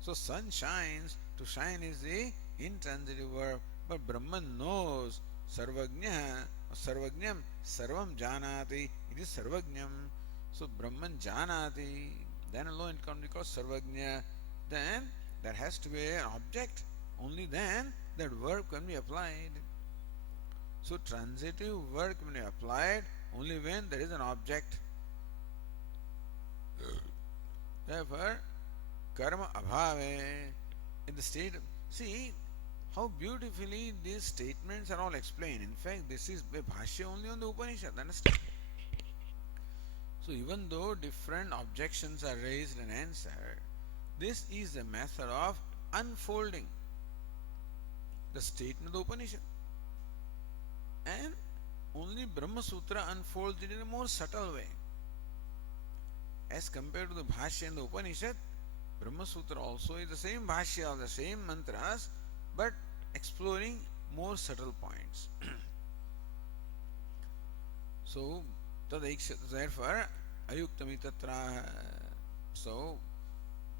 So sun shines, to shine is the intransitive verb. But Brahman knows, sarvagnya, sarvagnyam, sarvam janati, it is sarvagnyam. So Brahman janati, then alone it can be called sarvagnya. Then there has to be an object. Only then that verb can be applied. So transitive verb can be applied only when there is an object. Therefore, karma abhave, in the state, see how beautifully these statements are all explained. In fact, this is a bhashya only on the Upanishad, understand? So even though different objections are raised and answered, this is a method of unfolding the statement of the Upanishad. And only Brahma Sutra unfolds it in a more subtle way. As compared to the bhashya in the Upanishad, Brahma Sutra also is the same bhashya of the same mantras, but exploring more subtle points. So, therefore, ayuktami tatra. So,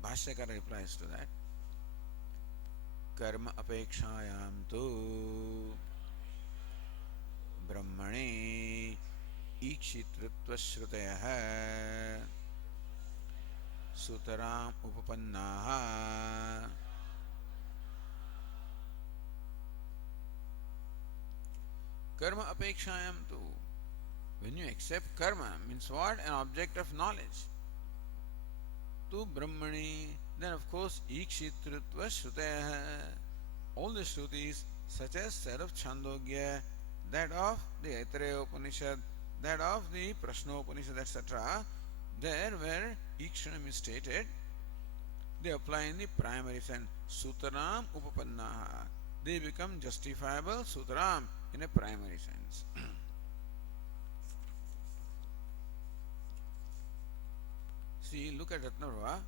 bhashyakara replies to that. Karma apekshayam tu brahmane ikshitritva shrutayah sutaram upapannaha. Karma apekshayam tu. When you accept karma, means what? An object of knowledge. Tu brahmani, then of course ikshitritva shrutayah. All the shrutis, such as that of Chandogya, that of the Aitareya Upanishad, that of the Prashna Upanishad, etc., there where Ikshanam is stated, they apply in the primary sense. Sutaram upapannaha. they become justifiable sutram in a primary sense. See, look at Ratnavra.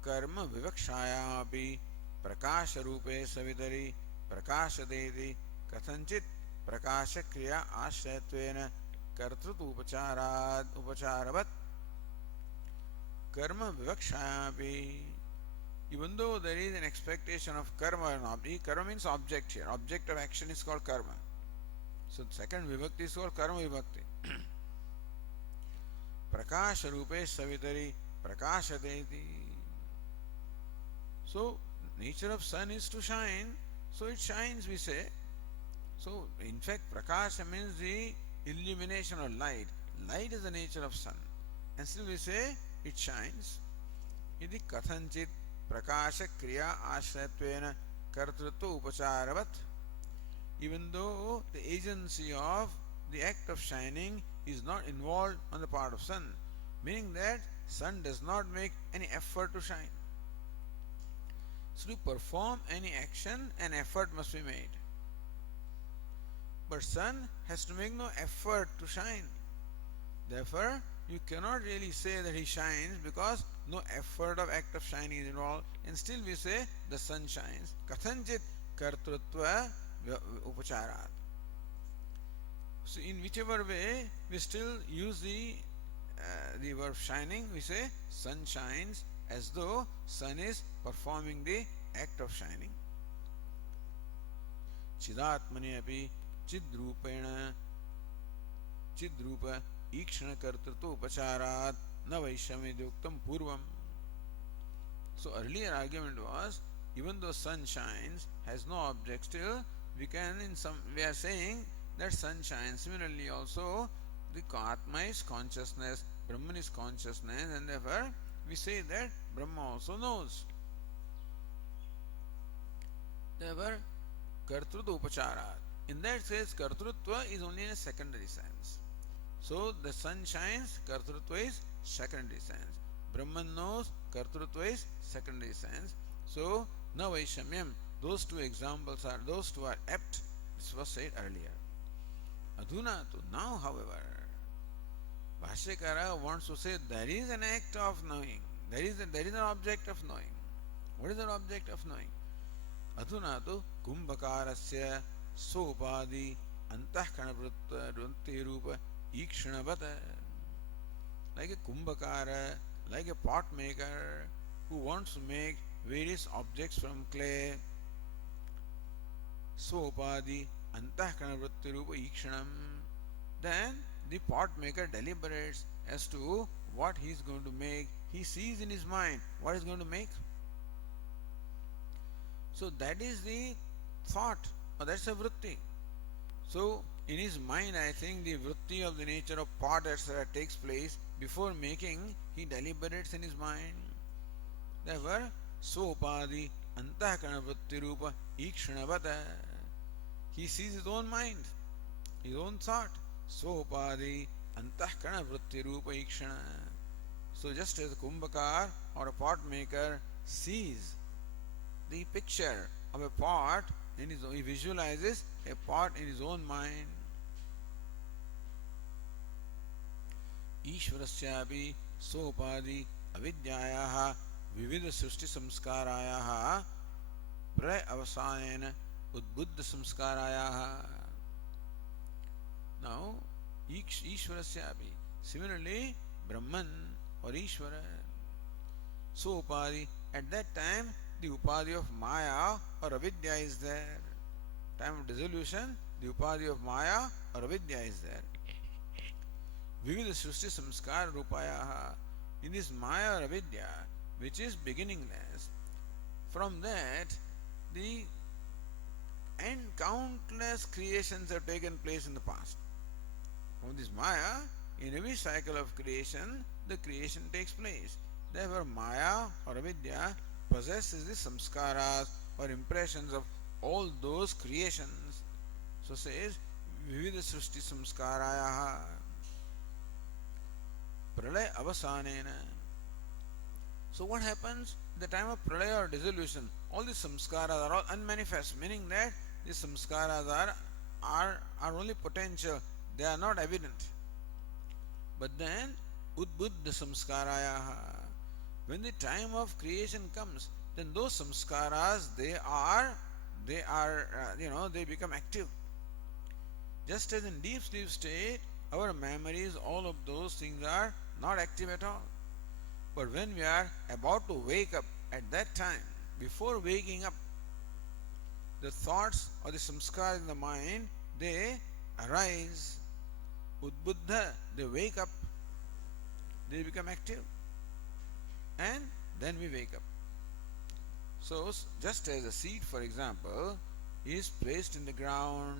Karma vivakshayamapi prakasha rupe savitari prakashadeti kathanchit prakasha kriya ashraytvena kartrut upacharavat karma vivakshayamapi. Even though there is an expectation of karma, karma means object here. Object of action is called karma. So second vibhakti is called karma vibhakti. Prakasha rupe savitari prakashadeti. So nature of sun is to shine, so it shines, we say. So in fact prakasha means the illumination or light. Light is the nature of sun. And still we say it shines. Iti kathanchit prakasha kriya ashrayatvena kartrutva upacharavat. Even though the agency of the act of shining is not involved on the part of sun, meaning that sun does not make any effort to shine. So to perform any action, an effort must be made. But sun has to make no effort to shine. Therefore, you cannot really say that he shines because no effort of act of shining is involved, and still we say the sun shines. Kathanchit kartrutva upacharat. So in whichever way we still use the verb shining, we say sun shines, as though sun is performing the act of shining. Chidatmani api chidrupena chidrupa ikshana kartrutva upacharat na vaishamyaduktam purvam. So earlier argument was, even though sun shines, has no object, still we are saying that sun shines. Similarly also the Atma is consciousness, Brahman is consciousness, and therefore we say that Brahma also knows. Therefore kartrutva upacharat. In that sense kartrutva is only in a secondary sense. So the sun shines, kartrutva is secondary sense. Brahman knows, kartrutva is secondary sense. So na vaishamyam, those two examples are, those two are apt. This was said earlier. Adhuna tu, now however, Bhashyakara wants to say there is an act of knowing. There is an object of knowing. What is the object of knowing? Adhuna tu kumbhakarasya sopadi antahkana vritti rupa ikshanavata. Like a kumbhakara, like a pot maker who wants to make various objects from clay. Sopadi antahkana vritti rupa ikshanam. Then the pot maker deliberates as to what he is going to make. He sees in his mind what he is going to make. So that is the thought, or that's a vritti. So in his mind, I think the vritti of the nature of pot etc. takes place. Before making, he deliberates in his mind. Therefore, sopadi antahkana vritti rupa ikshanavata. He sees his own mind, his own thought. Sopadi antahkana vritti rupa ikshana. So just as a kumbhakar or a pot maker sees the picture of a pot, he visualizes a pot in his own mind. Ishvarasyapi sopadi avidyayaha vividha srushti samskarayaha avasayena udbuddha samskarayaha. Now, Ishvarasyapi, similarly, Brahman or Ishvara. So upadi, at that time, the upadi of Maya or Avidya is there. Time of dissolution, the upadi of Maya or Avidya is there. Vividha Srushti Samskara Rupayaha. In this Maya or Avidya, which is beginningless, from that, the countless creations have taken place in the past. From this Maya, in every cycle of creation, the creation takes place. Therefore, Maya or Avidya possesses the samskaras or impressions of all those creations. So says, Vividha Srushti Samskarayaha Pralaya Avasanena. So what happens? At the time of pralaya or dissolution, all the samskaras are all unmanifest, meaning that the samskaras are only potential, they are not evident. But then udbuddha samskarayaha, when the time of creation comes, then those samskaras they become active. Just as in deep sleep state, our memories, all of those things are not active at all. But when we are about to wake up, at that time, before waking up, the thoughts or the samskar in the mind, they arise. Udbuddha, they wake up, they become active, and then we wake up. So, just as a seed, for example, is placed in the ground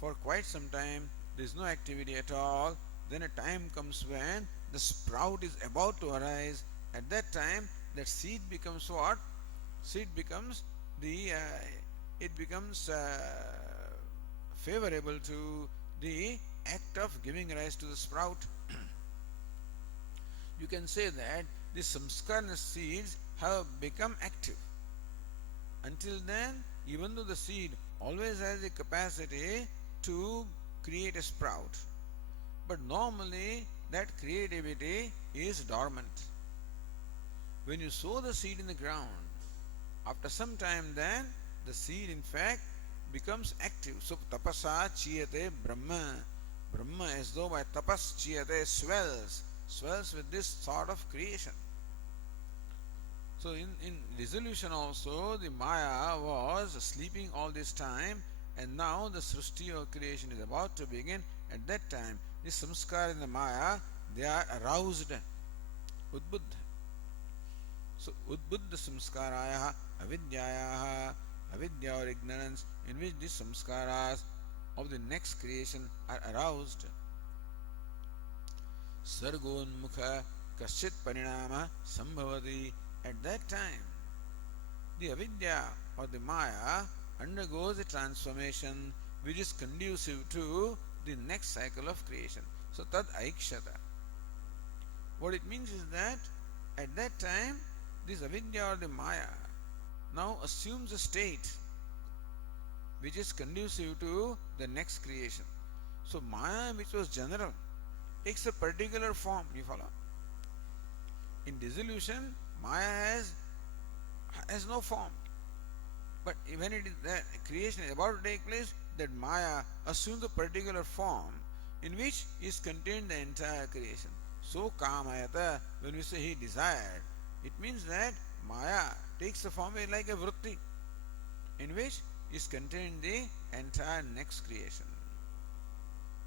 for quite some time, there is no activity at all, then a time comes when the sprout is about to arise. At that time, that seed becomes what? Seed becomes it becomes favorable to the act of giving rise to the sprout. You can say that the samskara seeds have become active. Until then, even though the seed always has the capacity to create a sprout, but normally that creativity is dormant. When you sow the seed in the ground, after some time then the seed in fact becomes active. So tapasa chiyate Brahma. Brahma, as though by tapas chiyate, swells with this thought of creation. So in dissolution also, the Maya was sleeping all this time, and now the Srishti or creation is about to begin. At that time, the samskar in the Maya, they are aroused. Udbuddha. So udbuddha samskarayaha avidyayaha, avidya or ignorance, in which the samskaras of the next creation are aroused. Sargonmukha kaschit parinama sambhavati. At that time, the avidya or the Maya undergoes a transformation which is conducive to the next cycle of creation. So tad aikshata. What it means is that at that time, this avidya or the Maya now assumes a state which is conducive to the next creation. So Maya, which was general, takes a particular form. You follow? In dissolution, Maya has no form. But when it is that creation is about to take place, that Maya assumes a particular form in which is contained the entire creation. So kamayata, when we say he desired, it means that Maya takes the form like a vritti in which is contained the entire next creation.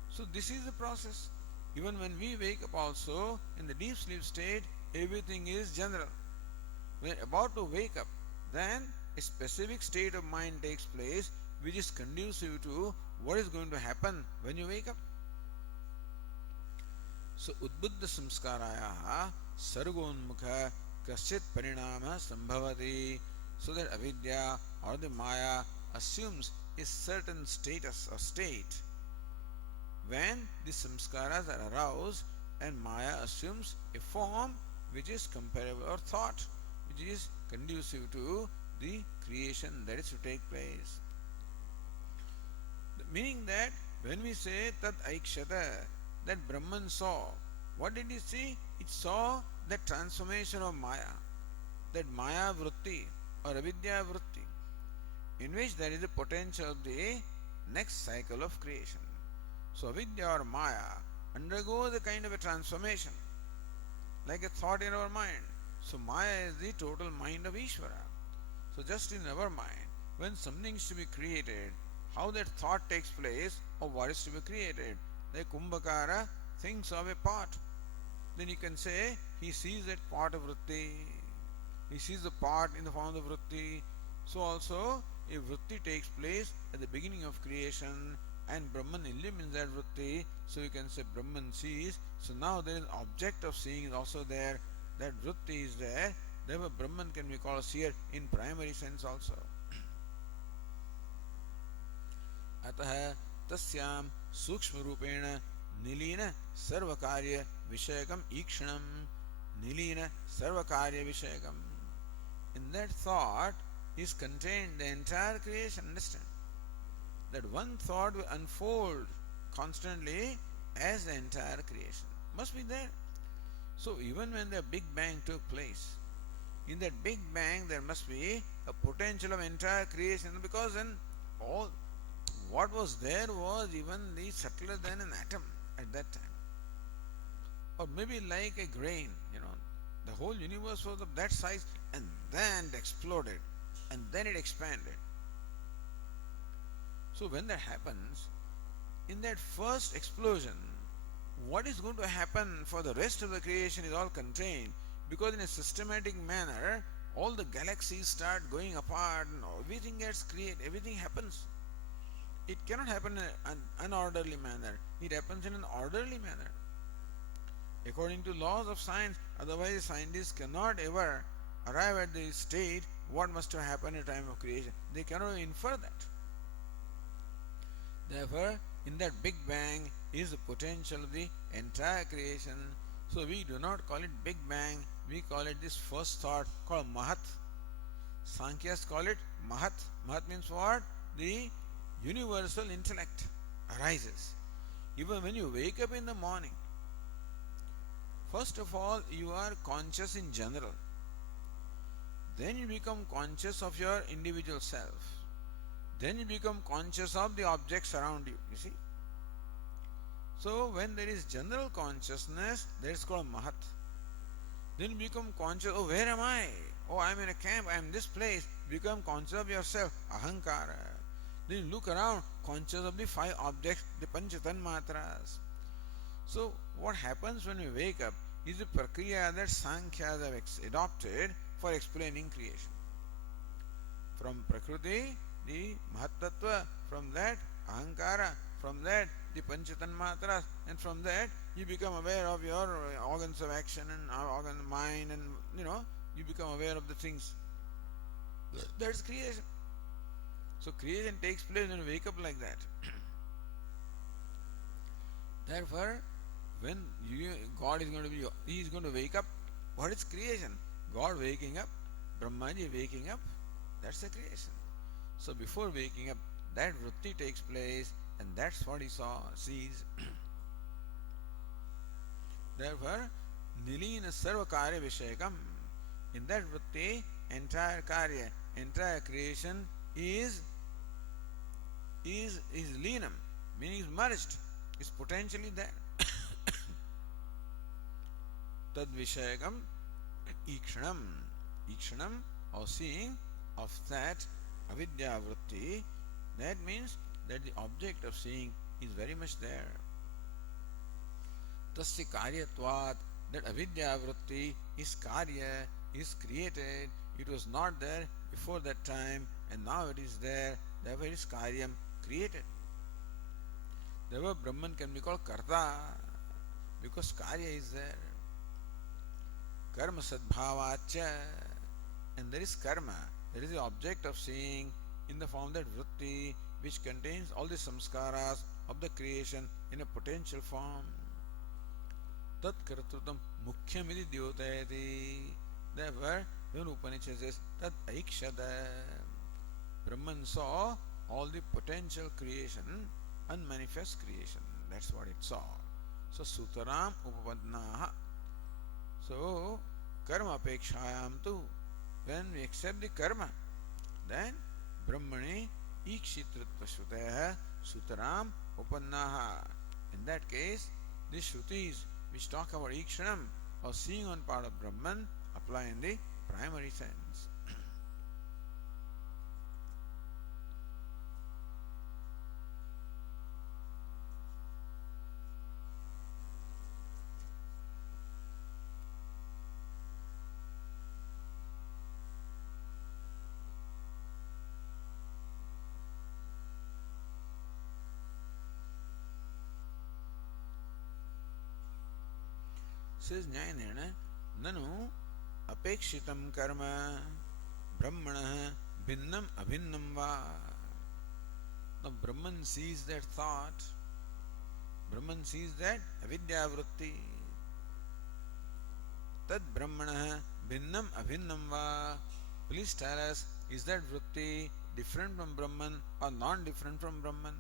So this is the process. Even when we wake up also, in the deep sleep state, everything is general. When about to wake up, then a specific state of mind takes place which is conducive to what is going to happen when you wake up. So udbuddha samskarayaha sargonmukha kaschit parinama sambhavati. So that avidya or the Maya assumes a certain status or state when the samskaras are aroused, and Maya assumes a form which is comparable or thought which is conducive to the creation that is to take place. Meaning that when we say tad aikshata, that Brahman saw, what did he see? It saw that transformation of Maya, that Maya vritti or avidya vritti, in which there is a potential of the next cycle of creation. So avidya or Maya undergoes a kind of a transformation, like a thought in our mind. So Maya is the total mind of Ishvara. So just in our mind, when something is to be created, how that thought takes place of what is to be created. Like Kumbhakara thinks of a pot. Then you can say he sees that pot of vritti. He sees the pot in the form of vritti. So also a vritti takes place at the beginning of creation, and Brahman illumines that vritti. So you can say Brahman sees. So now there is object of seeing is also there. That vritti is there. Therefore Brahman can be called a seer in primary sense also. अतः तस्याम सूक्ष्म रूपेण निलीन सर्वकार्य विषयकम ईक्षणम निलीन सर्वकार्य विषयकम. In that thought is contained the entire creation. Understand? that one thought will unfold constantly as the entire creation. Must be there. So even when the Big Bang took place, in that Big Bang there must be a potential of entire creation, because then all what was there was even the subtler than an atom at that time. Or maybe like a grain, the whole universe was of that size, and then it exploded and then it expanded. So when that happens, in that first explosion, what is going to happen for the rest of the creation is all contained, because in a systematic manner all the galaxies start going apart and everything gets created, everything happens. It cannot happen in an unorderly manner, it happens in an orderly manner according to laws of science. Otherwise scientists cannot ever arrive at the state what must have happened at the time of creation. They cannot infer that. Therefore, in that Big Bang is the potential of the entire creation. So we do not call it Big Bang, we call it this first thought called Mahat. Sankhyas call it Mahat. Mahat means what? The universal intellect arises. Even when you wake up in the morning, first of all you are conscious in general. Then you become conscious of your individual self. Then you become conscious of the objects around you. You see? So when there is general consciousness, that is called Mahat. Then you become conscious, oh, where am I? Oh, I am in a camp, I am in this place. Become conscious of yourself, Ahankara. Then you look around, conscious of the 5 objects, the Panchatanmatras. So what happens when we wake up is the prakriya that Sankhyas have adopted for explaining creation. From Prakriti, the Mahatattva, from that Ahankara, from that the Panchatanmatras, and from that you become aware of your organs of action and organ mind, and you become aware of the things. That's creation. So creation takes place when you wake up like that. Therefore, when God is going to be, He is going to wake up. What is creation? God waking up, Brahmaji waking up. That's the creation. So before waking up, that vritti takes place, and that's what he sees. Therefore, nilina sarva karya vishayakam. In that vritti, entire karya, entire creation is linam, meaning is merged, is potentially there. Tad vishayakam ikshanam. Ikshanam, or seeing of that avidya vritti, that means that the object of seeing is very much there. Tasya karyatvat, that avidya vritti is karya, is created. It was not there before that time, and now it is there. Therefore it is karyam, created. Therefore Brahman can be called karta, because karya is there. Karma sadbhavacha, and there is karma, there is the object of seeing in the form that vritti, which contains all the samskaras of the creation in a potential form. Tat kartrutam mukhyamidi dyotayati. Therefore, when Upanishad says Tat aikshada, Brahman saw all the potential creation, unmanifest creation. That's what it saw. So Sutaram Upapadnaha. So karma apekshayam tu, when we accept the karma, then Brahmani ikshitritva shruteha sutaram upannaha. In that case, the shrutis which talk about ikshanam or seeing on part of Brahman apply in the primary sense. Says Nyayanirna, Nanu apekshitam karma brahmana bhinnam abhinnam va. Now Brahman sees that thought, Brahman sees that avidya vritti. Tad brahmana bhinnam abhinnam va. Please tell us, is that vritti different from Brahman or non-different from Brahman.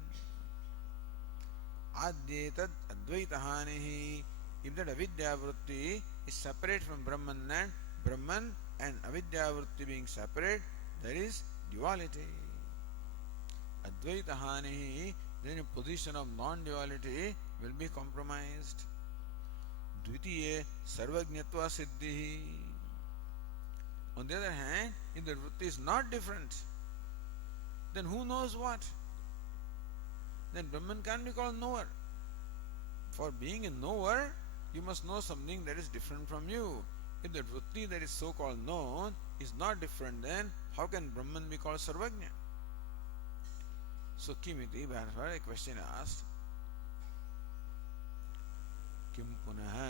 Adyetad advaita hanihi. If that avidya vritti is separate from Brahman and avidya vritti being separate, there is duality. Advaita hanihi, then a position of non-duality will be compromised. Dvitiye sarvajñatva siddhi. On the other hand, if the vritti is not different, then who knows what? Then Brahman can't be called knower. For being a knower, you must know something that is different from you. If the vritti that is so-called known is not different, then how can Brahman be called sarvajña? So Kimiti, therefore a question asked, Kim punaha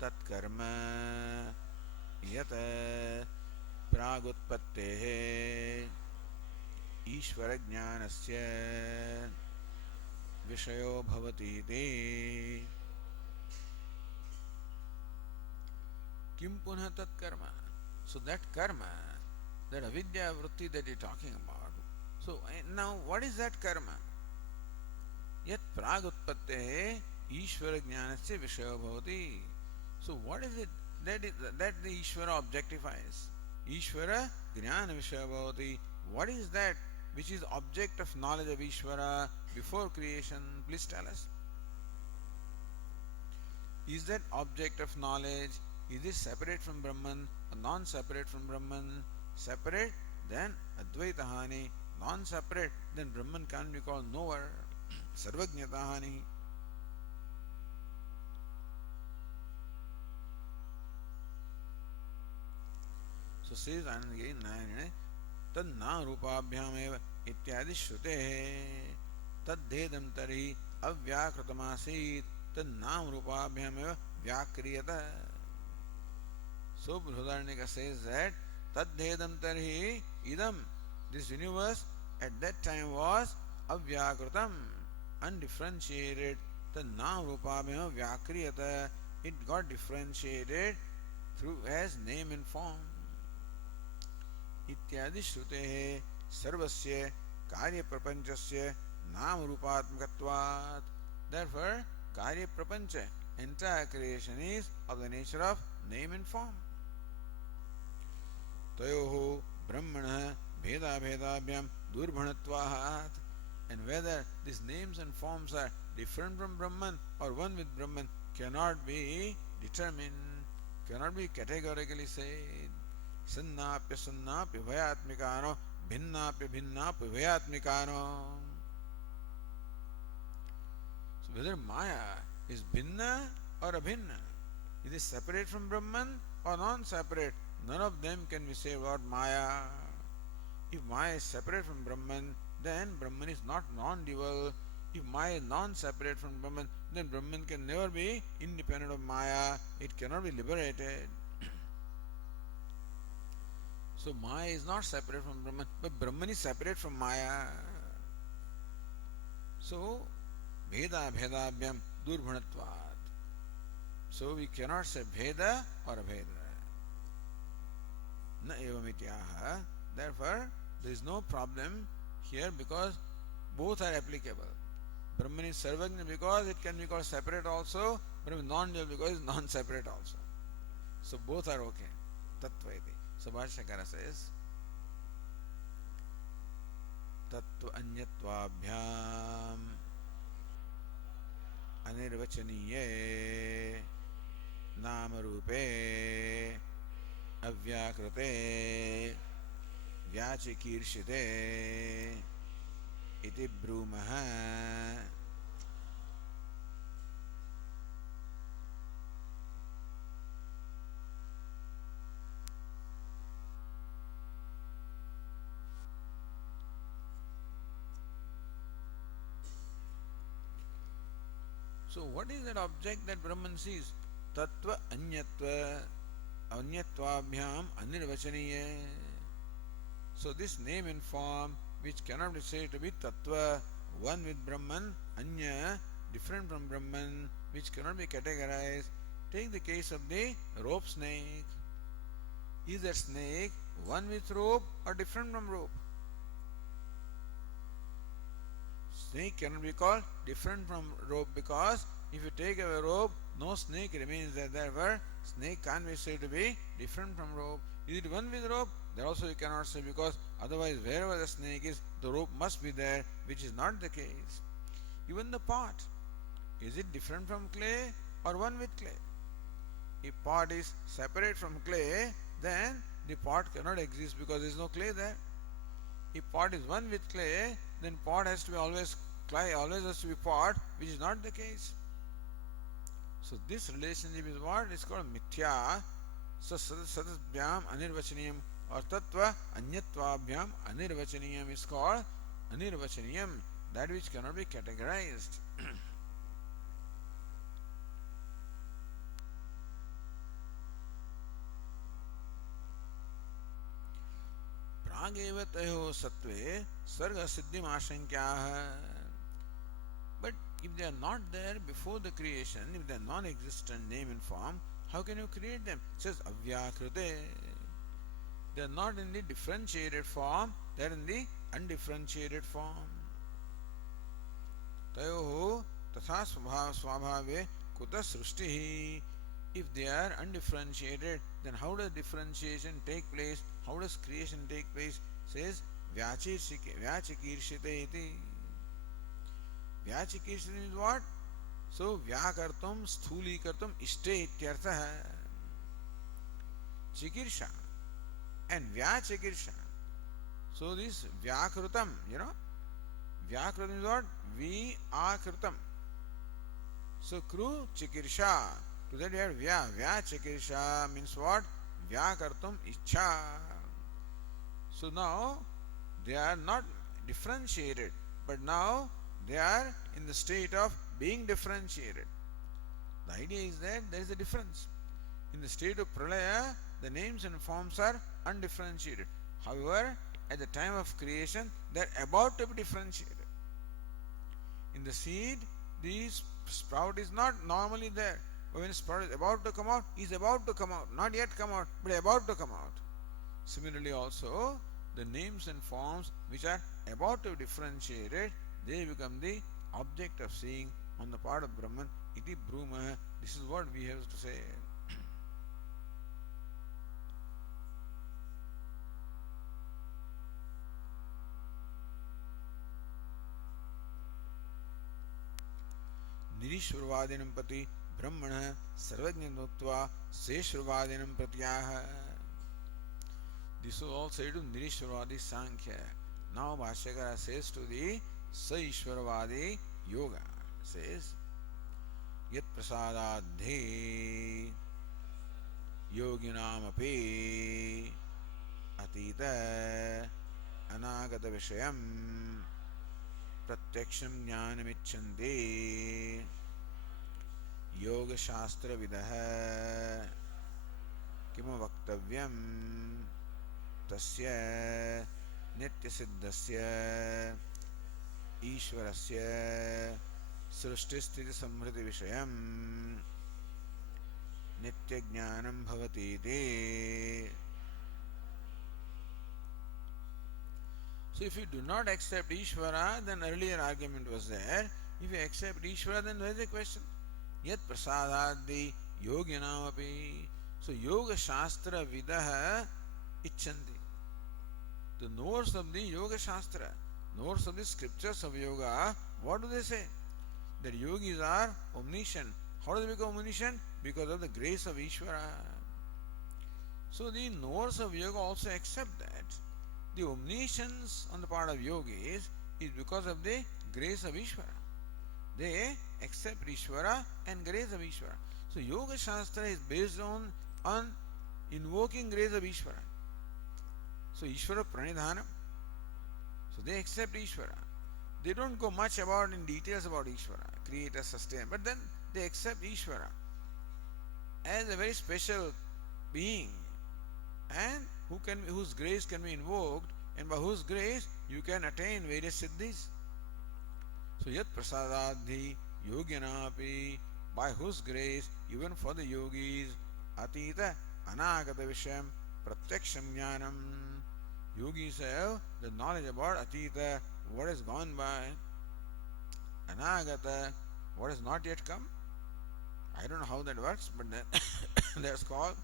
tat karma yat pragutpattehe ईश्वर ज्ञानस्य विषयो भवति इति किम पुनः तत्कर्म. So that karma, that avidya vritti that you're talking about, so now what is that karma? Yat pragutpattehe ईश्वर ज्ञानस्य विषयो भवति. So what is it that the Ishvara objectifies? Ishvara jnana vishaya bhavati. What is that which is object of knowledge of Ishvara before creation? Please tell us. Is that object of knowledge, is it separate from Brahman or non-separate from Brahman? Separate, then Advaita Hani. Non-separate, then Brahman can't be called knower. Sarvajñata Hani. So says Anandagiri Nayane, तन्ना रूपाभ्यामेव इत्यादि श्रुतेः तद्धेदं तर्हि अव्याकृतमासीत् तन्नाम रूपाभ्यामेव व्याक्रियत. So Brihadaranyaka says that तद्धेदं तर्हि idam, this universe at that time was avyakritam, undifferentiated. तन्नाम रूपाभ्यामेव व्याक्रियत, it got differentiated through as name and form. इत्यादि श्रुतेः सर्वस्य कार्य प्रपंचस्य नाम रूपात्मकत्वात्. Therefore, कार्य प्रपंच, entire creation is of the nature of name and form. तयोः ब्रह्मणः भेदाभेदाभ्यां दुर्भणत्वात्. And whether these names and forms are different from Brahman or one with Brahman cannot be determined, cannot be categorically said. सन्नाप्य सन्नाप्य भयात्मिकानो भिन्नाप्य भिन्नाप्य भयात्मिकानो. So whether Maya is bhinna or abhinna, it is separate from Brahman or non-separate, none of them can be said about Maya. If Maya is separate from Brahman, then Brahman is not non-dual. If Maya is non-separate from Brahman, then Brahman can never be independent of Maya. It cannot be liberated. So Maya is not separate from Brahman, but Brahman is separate from Maya. So Bheda Bhedabhyam Durbhanatvat. So we cannot say Bheda or Abheda. Na evamityaha. Therefore, there is no problem here because both are applicable. Brahman is Sarvajna because it can be called separate also, Brahman is non-dual because it is non-separate also. So both are okay. Tattva. So Bhashyakara says, Tattva anyatvaabhyam anirvachaniye namarupe avyakrite vyachikirshite iti brumaha. So what is that object that Brahman sees? Tattva anyatva anyatvaabhyam anirvachaniye. So this name and form which cannot be said to be tattva, one with Brahman, anya, different from Brahman, which cannot be categorized. Take the case of the rope snake. Is that snake One with rope or different from rope? Snake cannot be called different from rope, because if you take away rope, no snake remains there. Therefore, snake can't be said to be different from rope. Is it one with rope? That also you cannot say, because otherwise wherever the snake is, the rope must be there, which is not the case. Even the pot, is it different from clay or one with clay? If pot is separate from clay, then the pot cannot exist because there is no clay there. If pot is one with clay, then pot has to be always clay, always has to be pot, which is not the case. So this relationship is what is called mithya. So satasbhyam anirvachaniyam, or tattva anyatvaabhyam anirvachaniyam is called anirvachaniyam, that which cannot be categorized. प्रागेव तयोः सत्त्वे सर्ग सिद्धिम् आशंक्याः. But if they are not there before the creation, if they are non-existent name and form, how can you create them? It says avyakrute. They are not in the differentiated form, they are in the undifferentiated form. Tayoh tatha svabhave kuta srushtihi. If they are undifferentiated, then how does differentiation take place? How does creation take place? Says vyachikirshite iti. Vyachikirshite means what? So vyakartum sthulikartum ishte ityartha. Chikirsha and vyachikirsha. So this vyakrutam, vyakrutam is what? Vyakrutam. So kru chikirsha. To that we have vyachikirsha means what? Vyakartum ichha. So now they are not differentiated, but now they are in the state of being differentiated. The idea is that there is a difference. In the state of pralaya, the names and forms are undifferentiated. However, at the time of creation, they are about to be differentiated. In the seed, the sprout is not normally there. But when the sprout is about to come out, he is about to come out. Not yet come out, but about to come out. Similarly also, the names and forms which are about to be differentiated, they become the object of seeing on the part of Brahman. Iti bruma. This is what we have to say. निरीश्वरवादिनं प्रति ब्रह्मणः सर्वज्ञत्वा शेषवादिनं प्रत्याह. This was all said to Nirishwaravadi Sankhya. Now Bhashyakara says to the Saishwaravadi Yoga. Says Yat prasadadhe yoginam api atita anagata vishayam pratyaksham jnanamicchante yoga shastra vidah kima vaktavyam tasya nitya siddhasya ईश्वरस्य सृष्टि स्थिति समृद्धि विषयम् नित्य ज्ञानं भवति इति. So if you do not accept Ishvara, then earlier argument was there. If you accept Ishvara, then there is a question. Yat prasadadhi yoginam api. So yoga shastra vidah icchanti. The knowers of the yoga shastra, knowers of the scriptures of yoga, what do they say? That yogis are omniscient. How do they become omniscient? Because of the grace of Ishvara. So the knowers of yoga also accept that the omniscience on the part of yogis is because of the grace of Ishvara. They accept Ishvara and grace of Ishvara. So yoga shastra is based on invoking grace of Ishvara. So Ishvara pranidhanam. So they accept Ishvara. They don't go much about in details about Ishvara, create a sustain, but then they accept Ishvara as a very special being, and whose grace can be invoked, and by whose grace you can attain various siddhis. So yat prasadadhi yoginapi, by whose grace even for the yogis atita anagata vishayam pratyaksham jnanam. Yogis have the knowledge about atita, what has gone by, anagata, what has not yet come. I don't know how that works, but that's called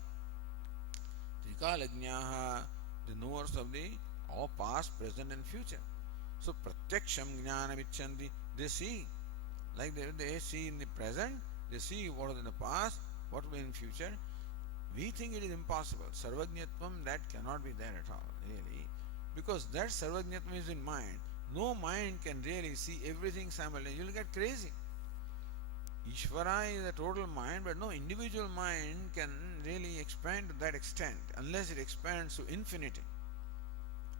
trikalajnaha, the knowers of the all past, present, and future. So pratyaksham jnanam icchanti, they see, like they see in the present, they see what is in the past, what will be in future. We think it is impossible. Sarvajñatvam, that cannot be there at all, really. Because that Sarvajñatvam is in mind. No mind can really see everything simultaneously. You will get crazy. Ishvara is a total mind, but no individual mind can really expand to that extent unless it expands to infinity.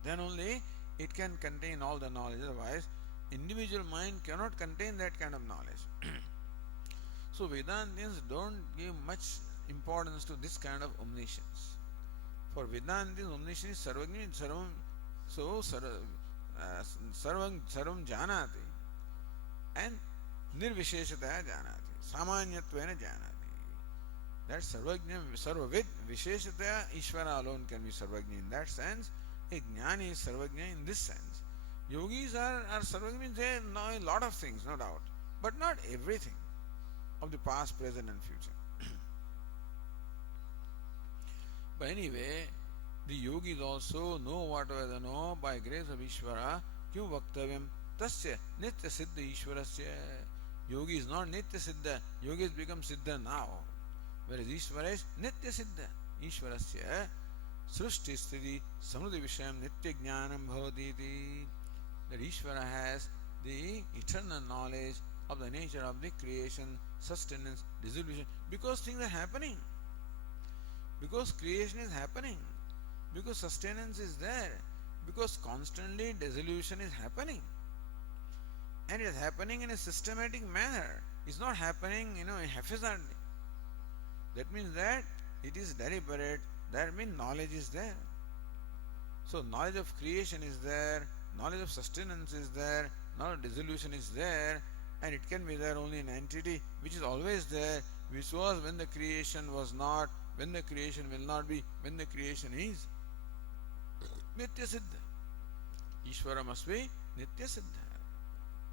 Then only it can contain all the knowledge. Otherwise, individual mind cannot contain that kind of knowledge. So Vedantians don't give much importance to this kind of omniscience. For Vedantians, omniscience is sarvagni, sarvam, so sarvam janati and nirvisheshataya janati, samanyatvena janati. That sarvagnya, sarvavid, visheshataya, Ishvara alone can be sarvagnya in that sense. A jnani is sarvagnya in this sense. Yogis are sarvagnya, means they know a lot of things, no doubt, but not everything of the past, present and future. But anyway, the yogis also know whatever they know by grace of Ishvara. Kyum vaktavyam tasya nitya siddha Ishvarasya. Yogi is not nitya siddha. Yogis become siddha now. Whereas Ishvara is nitya siddha. Ishvarasya srushti sthiti samruddhi vishayam nitya jnanam bhavati. That Ishvara has the eternal knowledge of the nature of the creation, sustenance, dissolution, because things are happening. Because creation is happening. Because sustenance is there. Because constantly dissolution is happening. And it is happening in a systematic manner. It's not happening, haphazardly. That means that it is deliberate. That means knowledge is there. So knowledge of creation is there. Knowledge of sustenance is there. Knowledge of dissolution is there. And it can be there only in entity which is always there, which was when the creation was not, when the creation will not be, when the creation is. Nitya Siddha. Ishvara must be Nitya Siddha.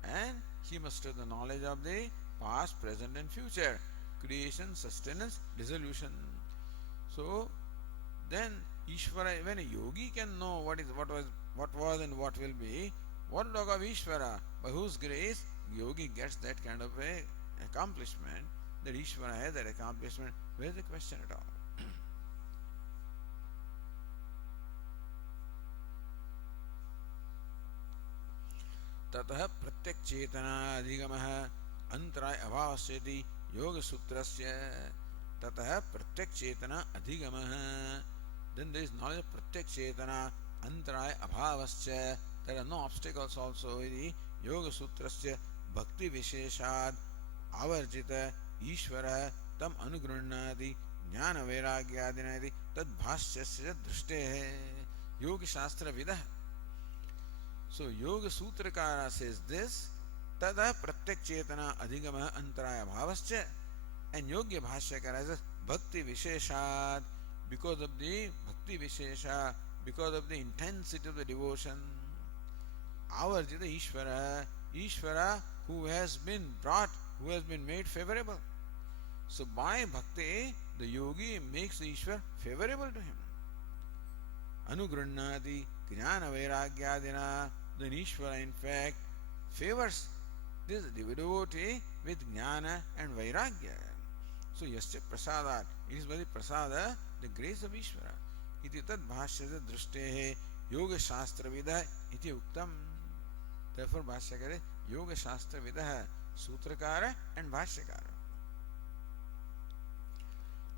And he must have the knowledge of the past, present and future. Creation, sustenance, dissolution. So then Ishvara, when a yogi can know what was and what will be, what talk of Ishvara? By whose grace yogi gets that kind of a accomplishment, that Ishvara has that accomplishment. Where is the question at all? ततः प्रत्यक् चेतना अधिगमः अंतराय अभावस्यति योग सूत्रस्य. ततः प्रत्यक् चेतना अधिगमः. Then there is knowledge of प्रत्यक् चेतना अंतराय अभावस्य. There are no obstacles also in the योग सूत्रस्य भक्ति विशेषाद आवर्जित ईश्वर तम अनुगृह्णाति ज्ञान वैराग्यादिनादि तद्भाष्यस्य दृष्टे है. योग शास्त्र विदः. So Yoga Sutrakara says this, Tada Pratyak Chetana Adhigama Antaraya Bhavascha, and Yogya Bhashyakara says Bhakti Visheshad, because of the Bhakti Vishesha, because of the intensity of the devotion. Avarjita Ishvara, Ishvara who has been brought, who has been made favorable. So by Bhakti, the yogi makes the Ishvara favorable to him. Anugrunnati Jnana Vairagyadina. Then Ishvara in fact favors this devotee with Jnana and Vairagya. So Yasya Prasadat, it is by the Prasada, the grace of Ishvara. Iti tad bhashyasya drustehe yoga shastra vidah iti uktam. Therefore Bhashyakara yoga shastra vidah, Sutrakara and Bhashyakara.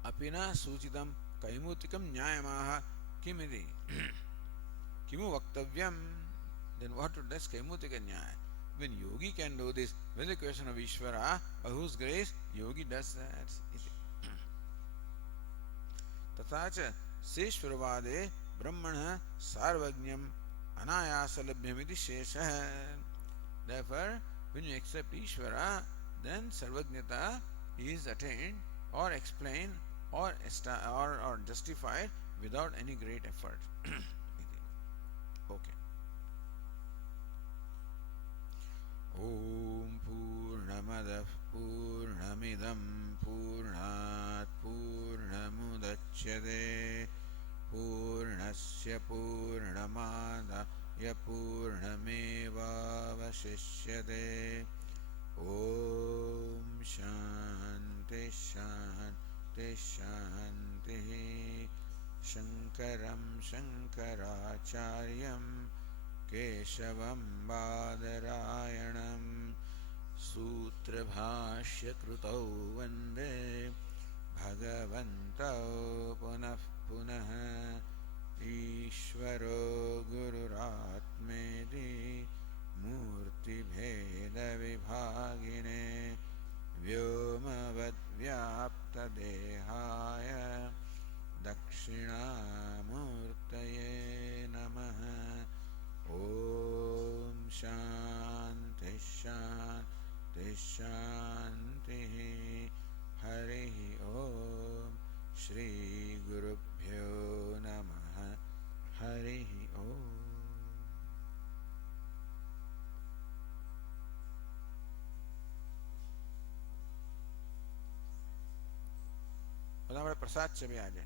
Apina suchitam kaimutikam nyayamaha kimidi. Kimu vaktavyam. Then what would this Kaimutika Nyaya? When yogi can do this, when the question of Ishvara, by whose grace yogi does that? Tatacha Seshvaravade Brahmana Sarvagnyam Anayasalabhyamiti Shesha. Therefore, when you accept Ishvara, then Sarvajnata is attained or explained or justified without any great effort. Okay. Om Purnamadah Purnamidam Purnat Purnamudachyate Purnasya Purnamadaya Purnamevavashishyate. Om Shanti Shanti Shanti. Shankaram Shankaracharyam Keshavam Badarayanam Sutrabhashyakrutau Vande Bhagavantau Punah Punah. Ishvaro Gururatmeti Murti Bheda Vibhagine Vyomavad Vyapta Dehaya Dakshinamurtaye Namaha. Om Shanti Shanti Shanti. Hari Om. Shri Gurubhyo Namaha. Hari Om. બધા આપણે પ્રસાદ છે ભાઈ આજે.